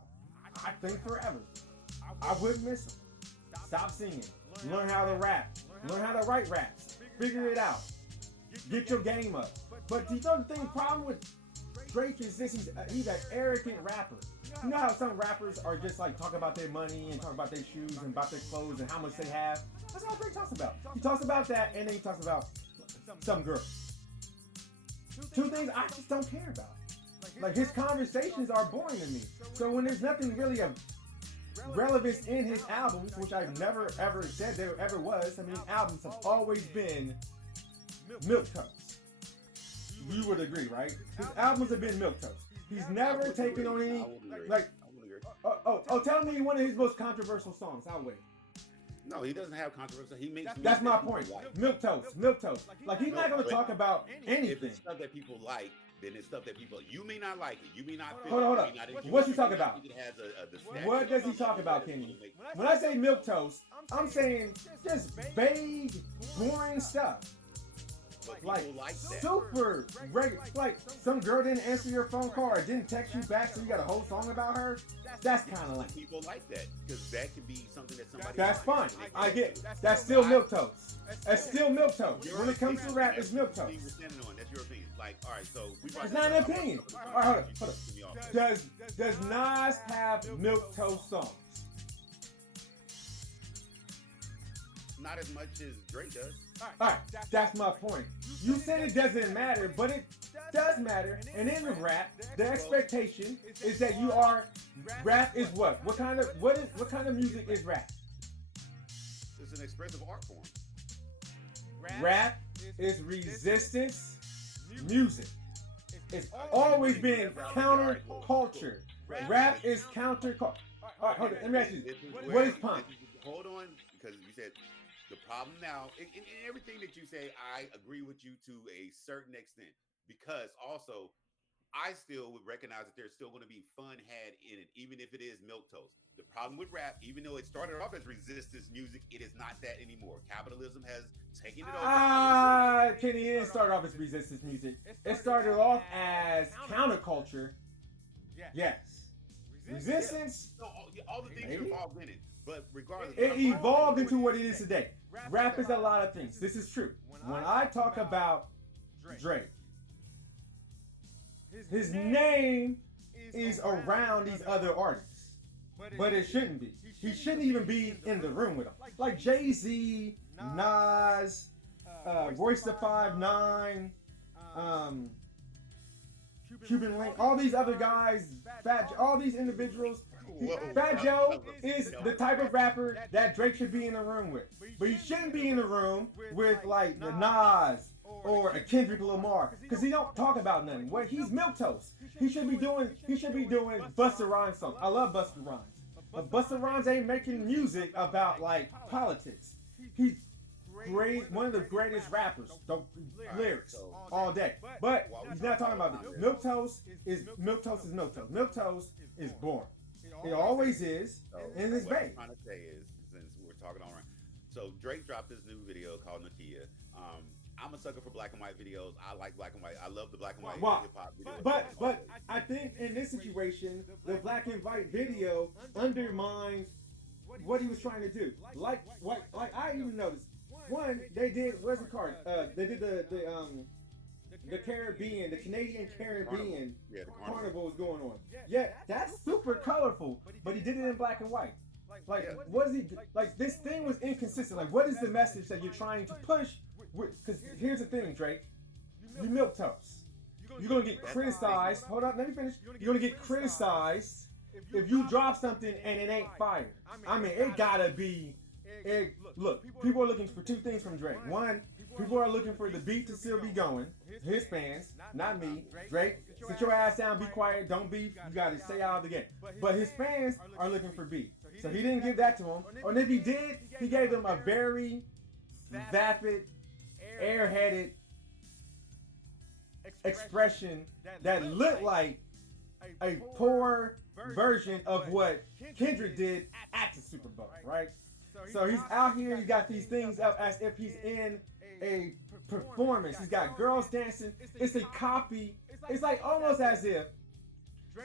I think forever. I wouldn't miss him. Stop singing. Learn how to rap. Learn how to write raps. Figure it out. Get your game up. But the problem with Drake is this: he's an arrogant rapper. You know how some rappers are just like talk about their money and talk about their shoes and about their clothes and how much they have? That's all Drake talks about. He talks about that, and then he talks about some girl. Two things I just don't care about. Like, his conversations are boring to me. So when there's nothing really of relevance in his albums, which I've never ever said there ever was. I mean, albums have always been milquetoast. You would agree, right? His albums have been milquetoast. He's never taken on any tell me one of his most controversial songs. I'll wait. No, he doesn't have controversy. He makes. That's my point. Milquetoast. Like, he's not going to talk about anything. If it's stuff that people like, then it's stuff that you may not like it. You may not. Hold on. What's he talking about? What does he talk about, Kenny? When I say milquetoast, I'm saying just vague, boring stuff. Like super regular. Like, some girl didn't answer your phone call or didn't text you back, so you got a whole song about her. That's kind of lame. People like that because that can be something that somebody. That's fine. I get it. That's still milquetoast. That's still milquetoast. When it comes to rap, it's milquetoast. That's your opinion. Like, all right, so it's not an opinion. All right, hold on. Does Nas have milquetoast songs? Not as much as Drake does. All right, that's my point. You said it doesn't matter, but it does matter. And in the rap, the expectation is that you are. Rap is what? What kind of music is rap? It's an expressive art form. Rap is resistance music. It's always been counterculture. Rap is counterculture. All right, hold on. Let me ask you. What is punk? Hold on, because you said the problem now. In everything that you say, I agree with you to a certain extent. Because also, I still would recognize that there's still going to be fun had in it, even if it is milquetoast. The problem with rap, even though it started off as resistance music, it is not that anymore. Capitalism has taken it over. Kenny, it didn't start off as resistance music. It started off as counterculture. Yes. Resistance. So all the things are involved in it. But regardless, It evolved into what it is today. Rap is a lot of things. This is true. When I talk about Drake, his name is around these other artists, but it shouldn't be. He shouldn't even be in the room with them. Like Jay-Z, Nas, Royce the 5'9", Cuban Link, all these other guys, all these individuals. Fat Joe is the type of rapper that Drake should be in the room with, but he shouldn't be in the room with like the Nas or a Kendrick Lamar, because he don't talk about nothing. What he's milquetoast. He should be doing Busta Rhymes songs. I love Busta Rhymes, but Busta Rhymes ain't making music about like politics. He's great, one of the greatest rappers, lyrics all day. But he's not talking about this. Milquetoast is milquetoast. Milquetoast is boring. It always is, and it's bad. What I'm trying to say is, since we're talking all right, so Drake dropped this new video called Nokia. I'm a sucker for black and white videos. I like black and white. I love the black and white hip hop videos. But I think in this situation, the black and white video undermines what he was trying to do. Like I even noticed. One, they did what's it called? They did the Caribbean, the Canadian Caribbean Carnival was going on. Yeah, that's super colorful, but he did it in black and white. Like, what is he like? This thing was inconsistent. Like, what is the message that you're trying to push? Because here's the thing, Drake, you milquetoast. You're gonna get criticized. Hold on, let me finish. You're gonna get criticized if you drop something and it ain't fire. I mean, it gotta be. Look, people are looking for two things from Drake. One, people are looking for the beat to still be going. His fans, not me. Drake, sit your ass down, be quiet, don't beef. You gotta stay out of the game. But his fans are looking for beat. So he didn't give that to him. Or if he did, he gave them a very vapid, airheaded expression that looked like a poor version of what Kendrick did at the Super Bowl, right? So he's out here, he got these things up as if he's in a performance. He's got girls dancing. It's a copy. It's like almost as if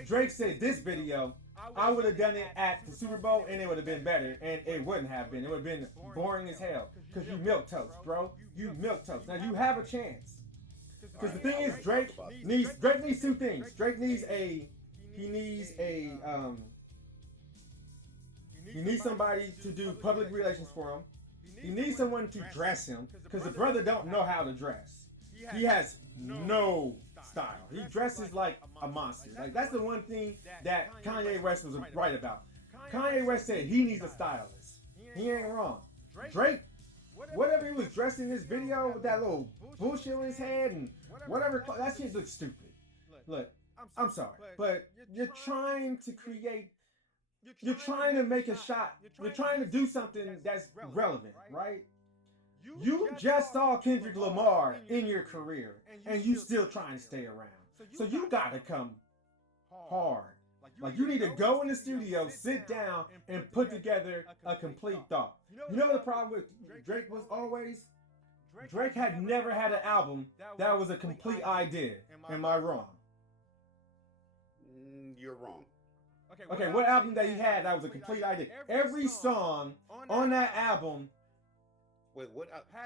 Drake said, this video, I would have done it at the Super Bowl and it would have been better. And it wouldn't have been. It would have been boring as hell. Because you milquetoast, bro. You milquetoast. Now you have a chance. Because the thing is, Drake needs two things. Drake needs he needs somebody to do public relations for him. He needs someone to dress him, because the brother don't know how to dress. He has no style. He dresses like a monster. Like, that's the one thing that Kanye West was right about. Kanye West said he needs a stylist. He ain't wrong. Drake, whatever he was dressed in this video with that little bullshit on his head and whatever, that shit looks stupid. Look, I'm sorry, but you're trying to create. You're trying to make a shot. You're trying to do something that's relevant, right? You just saw Kendrick Lamar in your career, and you still trying to stay around. So you gotta come hard. Like, you need to go in the studio, sit down, and put together a complete thought. You know what the problem with Drake was always? Drake had never had an album that was a complete idea. Am I wrong? You're wrong. Okay, what album that he had that was a complete idea? Every song on that album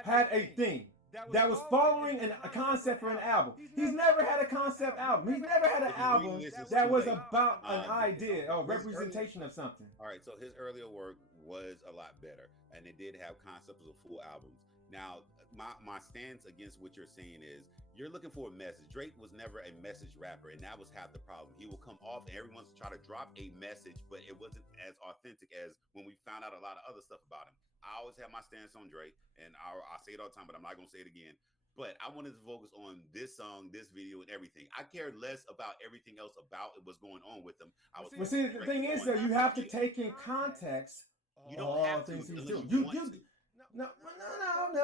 had a thing that was following a concept for an album. He's never had a concept album. He's never had an album that was about an idea or representation of something. All right, so his earlier work was a lot better, and it did have concepts of full albums. Now, my stance against what you're saying is, you're looking for a message. Drake was never a message rapper, and that was half the problem. He will come off and everyone's try to drop a message, but it wasn't as authentic as when we found out a lot of other stuff about him. I always have my stance on Drake, and I say it all the time, but I'm not going to say it again. But I wanted to focus on this song, this video, and everything. I cared less about everything else about what's going on with him. But see, the thing is, though, you have to take in context. You don't have to. Things he's doing. You No.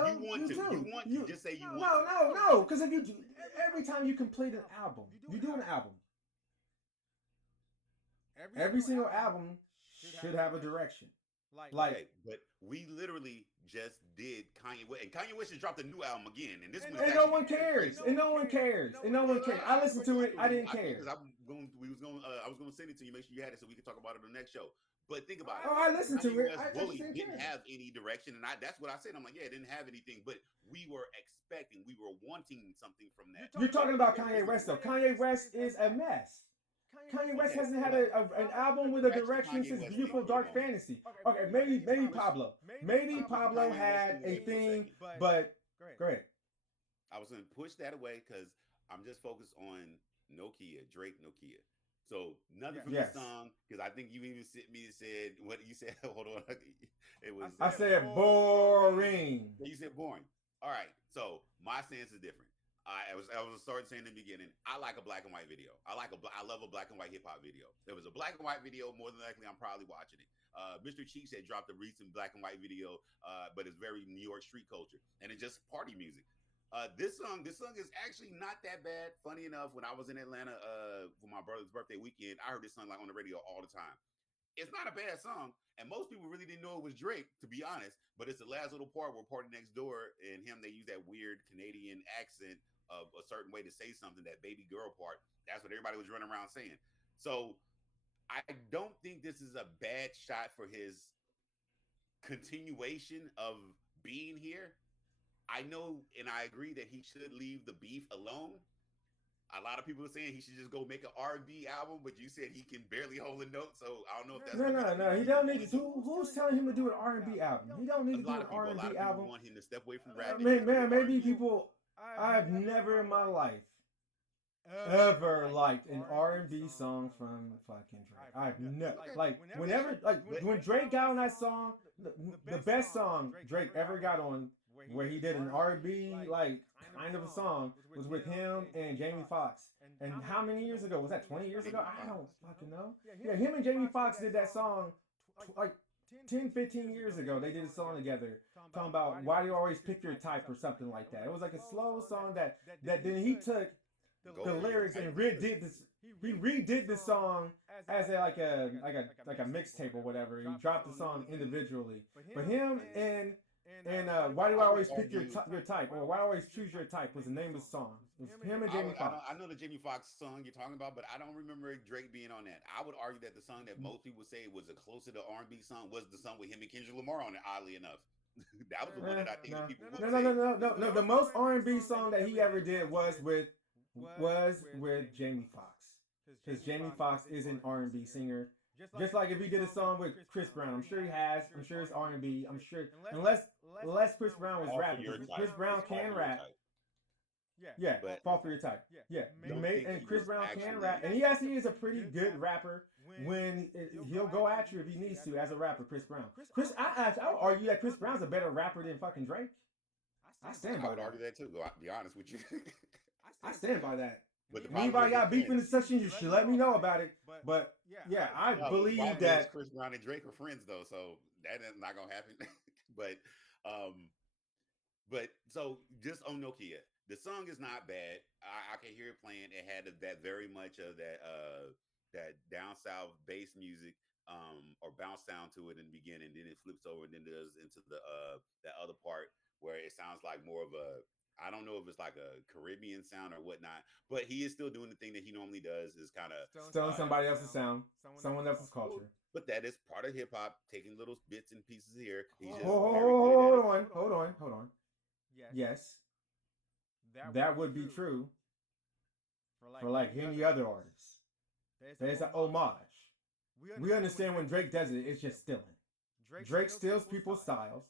You want to. Just say you want to. No. Because if you do, every time you complete an album, you do an album. Every single album should have a direction. Like, but we literally just did Kanye West, and Kanye West just dropped a new album again, and this and no one cares. And no one cares. I listened to it. I didn't care. I was gonna send it to you. Make sure you had it so we could talk about it on the next show. But think about it. Oh, I listened to it. Bully didn't have any direction, and that's what I said. I'm like, yeah, it didn't have anything, but we were wanting something from that. You're talking about Kanye West, though. Kanye West is a mess. Kanye West hasn't had an album with a direction since Beautiful Dark Fantasy. Okay, maybe Pablo. Maybe Pablo had a thing, but go ahead. I was going to push that away because I'm just focused on Nokia, Drake Nokia. So nothing from the song, because I think you even sent me and said what you said. Hold on, it was. I said boring. You said boring. All right, so my stance is different. I was starting saying in the beginning, I like a black and white video. I love a black and white hip hop video. If it was a black and white video, more than likely I'm probably watching it. Mr. Cheeks had dropped a recent black and white video, but it's very New York street culture, and it's just party music. This song is actually not that bad. Funny enough, when I was in Atlanta for my brother's birthday weekend, I heard this song like on the radio all the time. It's not a bad song, and most people really didn't know it was Drake, to be honest. But it's the last little part where Party Next Door and him, they use that weird Canadian accent of a certain way to say something, that baby girl part. That's what everybody was running around saying. So I don't think this is a bad shot for his continuation of being here. I know, and I agree that he should leave the beef alone. A lot of people are saying he should just go make an R&B album, but you said he can barely hold a note, so I don't know if that's... No, he don't need to. Who's telling him to do an R&B album? He don't need to do an R&B album. A lot of people want him to step away from rap. Maybe people... I've never in my life ever liked an R&B song from fucking Drake. I've never... when Drake got on that song, the best song Drake ever got on, where he did an R&B kind of a song, was with him and Jamie Foxx. And how many years ago? Was that 20 years ago? I don't fucking know. Yeah, him and Jamie Foxx did that song 10, 15 years ago. They did a song together talking about why do you always pick your type or something like that. It was like a slow song that then he took the lyrics and redid this. He redid the song as a mixtape or whatever. He dropped the song individually. But him and why do I always pick your type, or why do I always choose your type, was the name of the song. It was him and Jamie Foxx. I know the Jamie Foxx song you're talking about, but I don't remember Drake being on that. I would argue that the song that most people say was a closer to R&B song was the song with him and Kendrick Lamar on it, oddly enough. That was the one that I think people would say. No. The most R&B song that he ever did was with Jamie Foxx. Because Jamie Foxx is an R&B singer. Just like if he did a song with Chris Brown, I'm sure he has. I'm sure it's R&B. I'm sure, unless Chris Brown was rapping. Chris Brown can rap. Yeah, fall for your type. Yeah, and Chris Brown can rap, and he is a pretty good rapper. When he'll go at you if he needs to as a rapper, Chris Brown. I would argue that Chris Brown's a better rapper than fucking Drake. I stand by that. I would argue that too. I'll be honest with you. I stand by that. But if anybody got beef in the section, you should let me know about it. But yeah, I believe that Chris Brown and Drake are friends though, so that is not gonna happen. but so just on Nokia, the song is not bad. I can hear it playing. It had that very much of that down south bass music, or bounce sound to it in the beginning. Then it flips over and then does into that other part where it sounds like more of a, I don't know if it's like a Caribbean sound or whatnot, but he is still doing the thing that he normally does, is kind of stealing somebody else's sound, someone else's culture. But that is part of hip hop, taking little bits and pieces here. He's just hold on. Yes, that would be true for like any other artist. There's an homage. We understand when Drake does it, it's just stealing. Drake steals people's styles.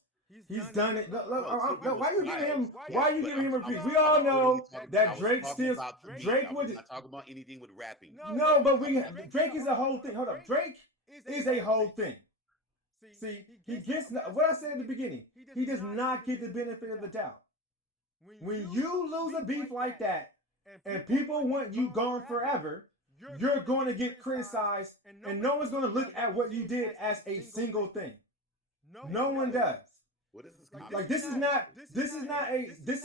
He's done it. Look, why are you giving him a brief? We all know that Drake steals. Drake would not talk about anything with rapping. No, but Drake is a whole thing. Hold up, Drake is a whole thing. See, he gets what I said in the beginning. He does not get the benefit of the doubt. When you lose a beef like that, and people want you gone forever, you're going to get criticized, and no one's going to look at what you did as a single thing. No one does. What is this? Like this is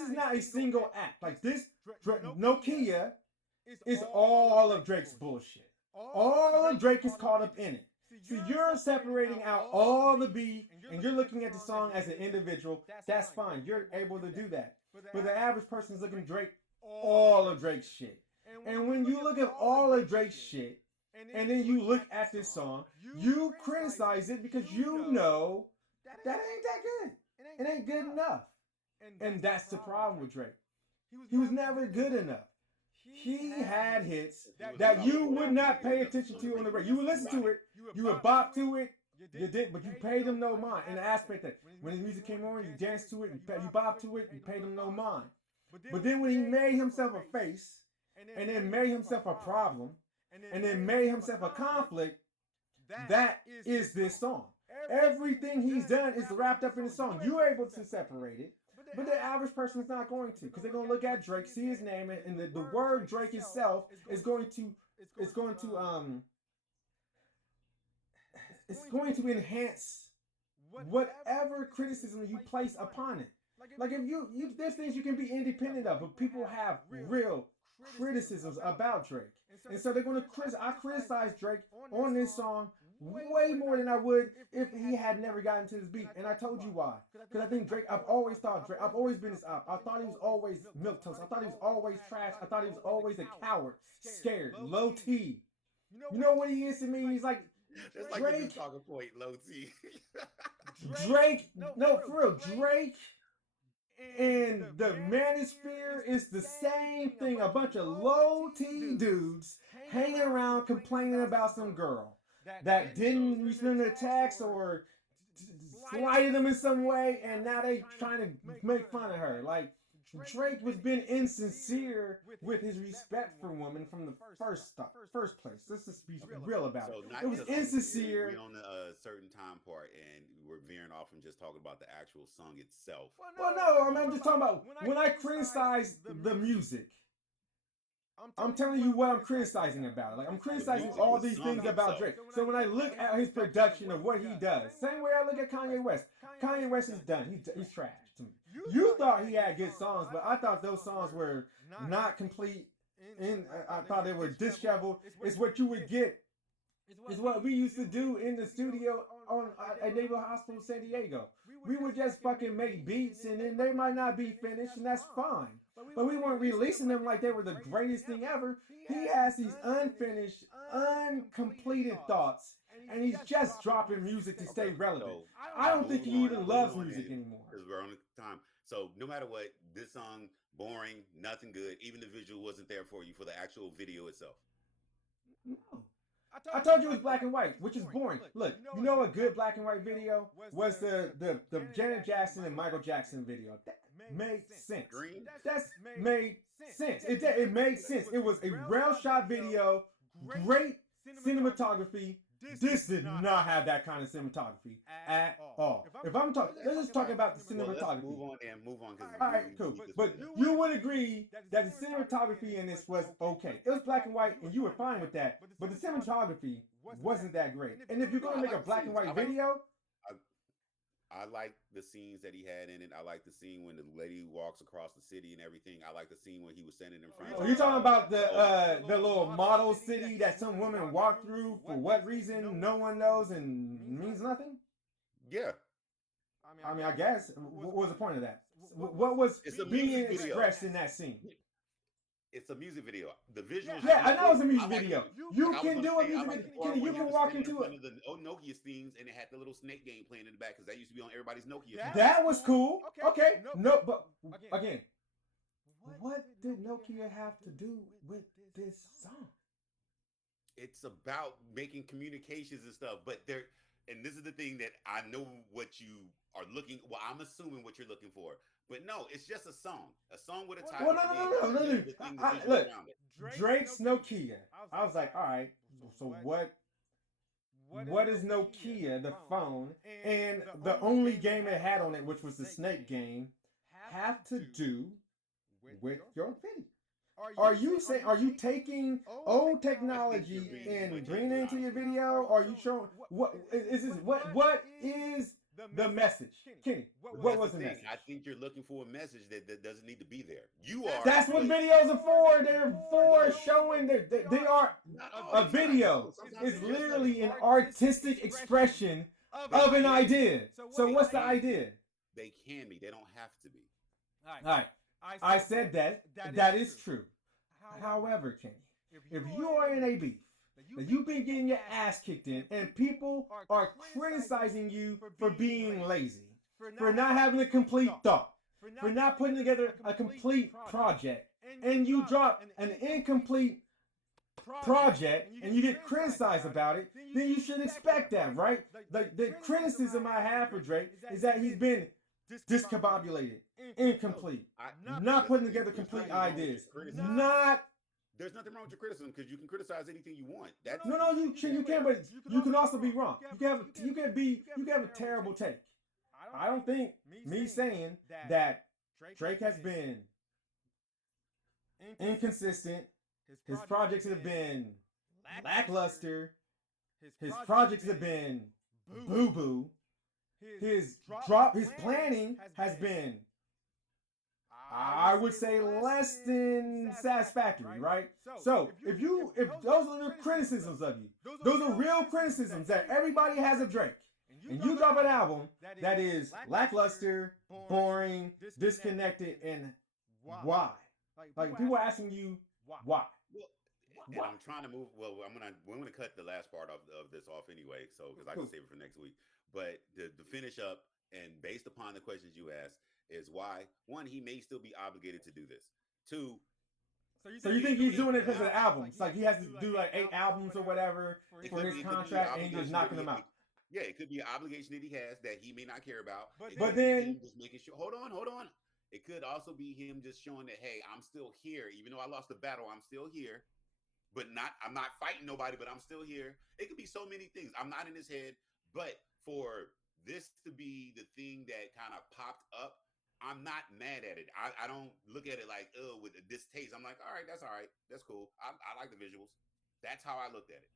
not a single act. Like this, Nokia is all of Drake's bullshit. All of Drake is caught up in it. So you're separating out all the beef, and you're looking at the song as an individual. That's fine. You're able to do that. But the average person is looking at Drake, all of Drake's shit. And when you look at all of Drake's shit, and then you look at this song, you criticize it because you know that ain't that good. It ain't good enough. And that's the problem with Drake. He was never good enough. He had hits that you would not pay attention to on the radio. You would listen to it, you would bop to it, you did, but you paid him no mind. In the aspect that when his music came on, you danced to it, you bop to it, you paid him no mind. But then when he made himself a face, and then made himself a problem, and then made himself a conflict, that is this song. Everything he's done is wrapped up in the song. You're able to separate it, but the average person is not going to, because they're going to look at Drake, see his name, and the word Drake itself is going to enhance whatever criticism you place upon it. Like if you there's things you can be independent of, but people have real criticisms about Drake, and so they're going to criticize. I criticize Drake on this song way more than I would if he had never gotten to this beat, and I told you why. Because I think Drake, I've always thought Drake, I've always been his up. I thought he was always milquetoast. I thought he was always trash. I thought he was always a coward, scared, low T. You know what he is to me? He's like That's Drake. Like the talking point, low T. Drake, no, for real, Drake and the Manosphere is the same thing. A bunch of low T dudes hanging around complaining about some girl that didn't respond to text or slighted them in some way, and now they trying to make fun of her. Like, Drake was being insincere with his respect for women from the first place. Let's just be real about it. It was insincere. We're on a certain time part, and we're veering off from just talking about the actual song itself. Well, no, I'm just talking about when I criticize the music. I'm telling you what I'm criticizing about. Like, I'm criticizing all these things about Drake. So when I look at his production of what he does, same way I look at Kanye West. Kanye West is done. He's trash to me. You thought he had good songs, but I thought those songs were not complete. I thought they were disheveled. It's what you would get. It's what we used to do in the studio at Naval Hospital, San Diego. We would just fucking make beats, and then they might not be finished, and that's fine. But we weren't releasing them like they were the greatest thing ever. He has these unfinished, uncompleted thoughts, and he's just dropping music to stay relevant. I don't think he even loves music anymore. Because we're on the time. So no matter what, this song, boring, nothing good. Even the visual wasn't there for you for the actual video itself. No. I told you it was black and white, which is boring. Look, you know a good black and white video was the Janet Jackson and Michael Jackson video. That made sense. That made sense. It made sense. It was a well shot video, great cinematography. This did not have that kind of cinematography at all. If I'm talking, let's just talk about the cinematography. Well, move on. All right, cool. But you would agree that the cinematography in this was okay. It was black and white, and you were fine with that. But the cinematography wasn't that great. And if you're going to make a black and white video, I like the scenes that he had in it. I like the scene when the lady walks across the city and everything. I like the scene when he was standing in front. Oh, you're talking about the little model city that some women walk through for what reason? No one knows and means nothing. Yeah. I mean, I guess. What was the point of that? What was being expressed in that scene? It's a music video. The visuals. Yeah, I know it's a music video. You can do a music video. You can walk into it. The Nokia themes, and it had the little snake game playing in the back because that used to be on everybody's Nokia. That was cool. Okay. No, but again, what did Nokia have to do with this song? It's about making communications and stuff, but there. And this is the thing that I know what you are looking. Well, I'm assuming what you're looking for. But no, it's just a song with a title. Well, no. Look, Drake's Nokia. I was like, all right. So what is Nokia, the phone, and the only game it had on it, which was the snake game, have to do with your video? Are you taking old technology and bringing it into your video? Or are you showing what is the message? Kenny, what was the message? I think you're looking for a message that doesn't need to be there. You are. That's what videos are for. They're for showing that they are a video. It's literally an artistic expression of an idea. So what's the idea? They can be. They don't have to be. All right. I said that is true. However, Kenny, if you are in a beef, that you've been getting your ass kicked in, and people are criticizing you for being lazy, for not having a complete thought, for not putting together a complete project, and you drop an incomplete project and you get criticized about it, then you should expect that, right? The criticism I have for Drake is that he's been discombobulated, incomplete, not putting together complete ideas, not. There's nothing wrong with your criticism because you can criticize anything you want. That's No, you can, but you can also be wrong. You can have a terrible take. I don't think me saying that Drake has been inconsistent, his projects have been lackluster, his projects have been boo-boo, his planning has been, I would say, less than satisfactory, right? So if those are the criticisms of you, those are real criticisms that everybody has of Drake, and you drop an album that is lackluster, boring, disconnected, and why? Like people are asking you why. And I'm trying to move. Well, we're gonna cut the last part of this off anyway, so because I can save it for next week. But to finish up, and based upon the questions you asked, is why one, he may still be obligated to do this. Two, so you think he's doing it because of the albums? Like he has to do like 8 albums or whatever for his contract, and he's just knocking them out. Yeah, it could be an obligation that he has that he may not care about. But then just making sure. Hold on. It could also be him just showing that, hey, I'm still here, even though I lost the battle. I'm still here, but I'm not fighting nobody, but I'm still here. It could be so many things. I'm not in his head, but for this to be the thing that kind of popped up, I'm not mad at it. I don't look at it like, oh, with a distaste. I'm like, all right, that's cool. I like the visuals. That's how I looked at it.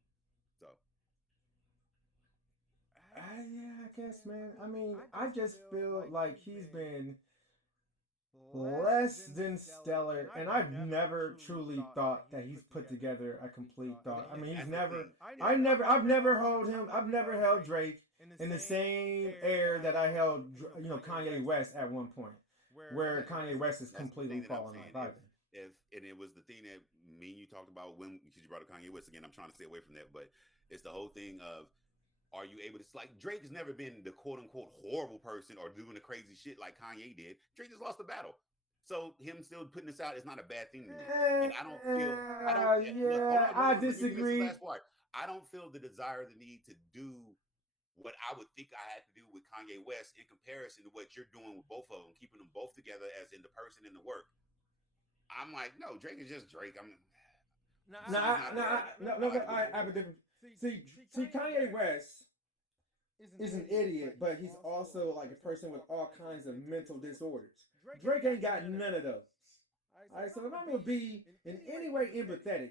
So. Yeah, I guess, man. I mean, I just feel like he's been less than stellar, and I've never truly thought that he's put together a complete thought. I mean, I've never held Drake in the same air that I held, Kanye West at one point, where Kanye West is completely falling off. And it was the thing that me and you talked about because you brought up Kanye West again. I'm trying to stay away from that, but it's the whole thing of, are you able to, like, Drake has never been the quote unquote horrible person or doing the crazy shit like Kanye did. Drake just lost the battle. So him still putting this out is not a bad thing to me. And I disagree. I don't feel the desire, the need to do what I would think I had to do with Kanye West in comparison to what you're doing with both of them, keeping them both together as in the person and the work. I'm like, no, Drake is just Drake. I have a different. See, Kanye West is an idiot, but he's also like a person with all kinds of mental disorders. Drake ain't got none of those. All right, so if I'm gonna be in any way empathetic,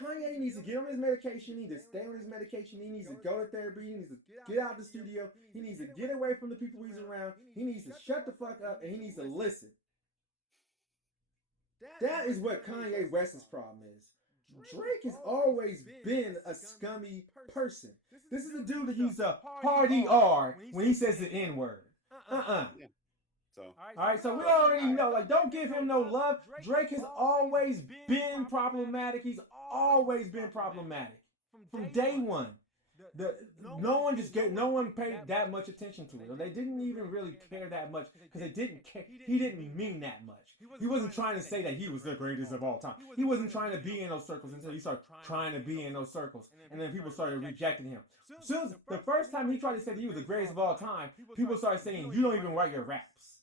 Kanye needs to get on his medication. He needs to stay on his medication. He needs to go to therapy. He needs to get out of the studio. He needs to get away from the people he's around. He needs to shut the fuck up, and he needs to listen. That is what Kanye West's problem is. Drake has always been a scummy person. This is the dude that uses a party R when he says the N-word. Yeah. So. All right, so we already know. Like, don't give him no love. Drake has always been problematic. He's always been problematic from day one. No one paid that much attention to it. Or they didn't even really care that much because they didn't care. He didn't mean that much. He wasn't trying to say that he was the greatest of all time. He wasn't trying to be in those circles until he started trying to be in those circles, and then people started rejecting him. Soon, the first time he tried to say that he was the greatest of all time, people started saying, "You don't even write your raps."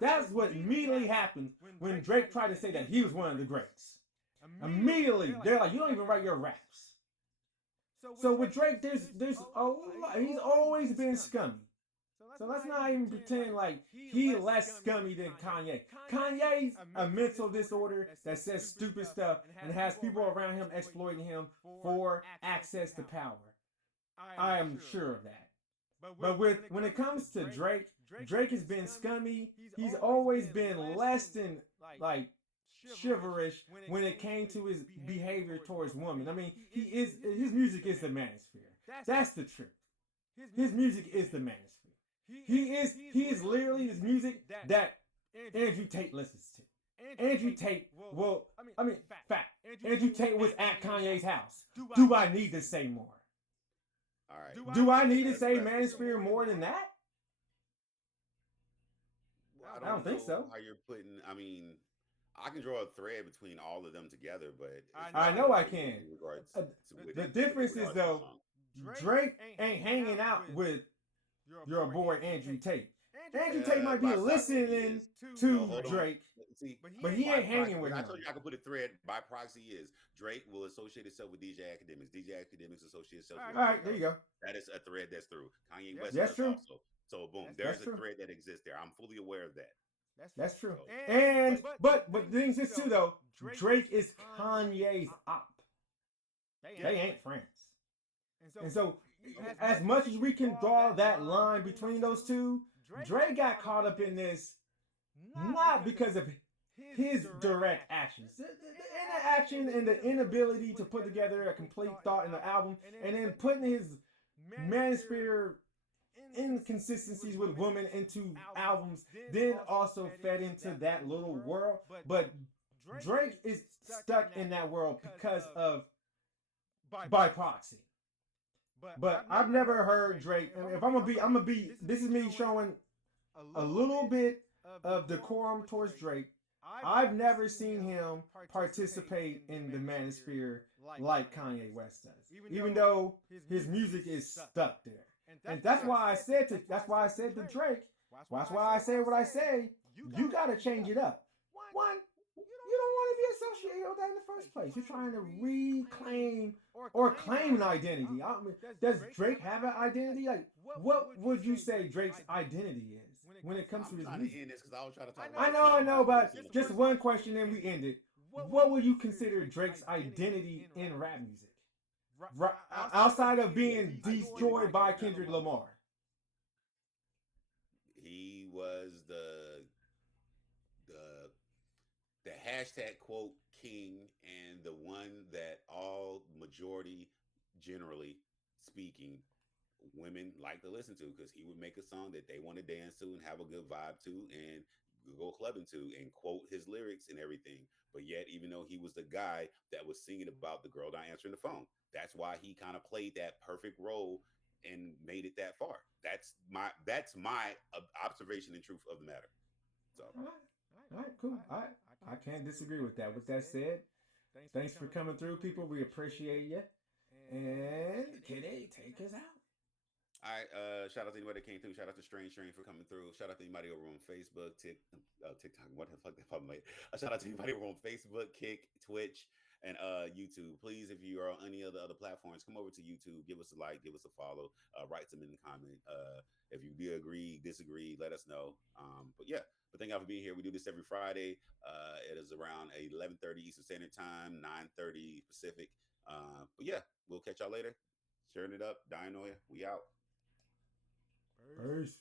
That's what immediately happened when Drake tried to say that he was one of the greats. Immediately, they're like, "You don't even write your raps." So with Drake, there's a lot. He's always been scummy. So let's not even pretend like he's less scummy than Kanye. Kanye's a mental disorder that says stupid stuff and has people around him exploiting him for access to power. I am sure of that. But when it comes to Drake, Drake has been scummy. He's always been less than like chivalrous when it came to his behavior towards women. I mean, his music is the manosphere. That's the truth. His music is the manosphere. He is literally his music that Andrew Tate listens to. Andrew Tate, well, I mean, fact. Andrew Tate was at Kanye's house. Do I need to say more? All right. Do I need to Let's say wrap this up. Manosphere more than that? Well, I I don't don't think know so. how you're putting. I mean, I can draw a thread between all of them together, but it's I not know a I thread can. in regards to The with difference is regards to the though, song. Drake ain't hanging out with your boy Andrew Tate. Andrew Tate might be By proxy, he listening is. No, to hold on. Drake, See, but he by ain't proxy, hanging with when I him. told you I could put a thread, by proxy is Drake will associate himself with DJ Academics. DJ Academics associate himself with All J right, there you Hove. go. That is a thread that's through. Kanye West That's does true. also. So boom, That's there's a true. thread that exists there. I'm fully aware of that. That's true. So, And but the thing is too though, Drake is Kanye's op. They ain't friends. And so as much as we can draw that line between those two, Drake got caught up in this not because of his direct actions. The inaction and the inability to put together a complete thought in the album, and then putting his manosphere inconsistencies with women into albums, then also fed into that little world. But Drake is stuck in that world because of by proxy. But I've never heard Drake. And if I'm gonna be. This is me showing a little bit of decorum towards Drake. I've never seen him participate in the manosphere like Kanye West does, even though his music is stuck there. And that's why I said to Drake. That's why I say what I say. You gotta change it up. One, you don't want to be associated with that in the first place. You're trying to reclaim or claim an identity. I mean, does Drake have an identity? Like, what would you say Drake's identity is when it comes to I'm his trying music? to end this because I was trying to talk I about the know, song. but just one question and we end it. What would you consider Drake's identity in rap music? Outside of being destroyed by Kendrick Lamar. He was the the hashtag quote king and the one that all majority generally speaking women like to listen to because he would make a song that they want to dance to and have a good vibe to and go clubbing to and quote his lyrics and everything. But yet, even though he was the guy that was singing about the girl not answering the phone, that's why he kind of played that perfect role and made it that far. That's my observation and truth of the matter. So, All right, cool. I can't disagree with that. With that said, thanks for coming through, people. We appreciate you. And Kitty, take us out. all right. Shout out to anybody that came through. Shout out to Strange Train for coming through. Shout out to anybody over on Facebook, TikTok. What the fuck? Shout out to anybody over on Facebook, Kick, Twitch, and YouTube. Please, if you are on any of the other platforms, come over to YouTube. Give us a like. Give us a follow. Write something in the comment. If you do agree, disagree, let us know. But yeah. But thank y'all for being here. We do this every Friday. It is around 11:30 Eastern Standard Time, 9:30 Pacific. But yeah, we'll catch y'all later. Sharing it up. Dianoia, we out. Peace.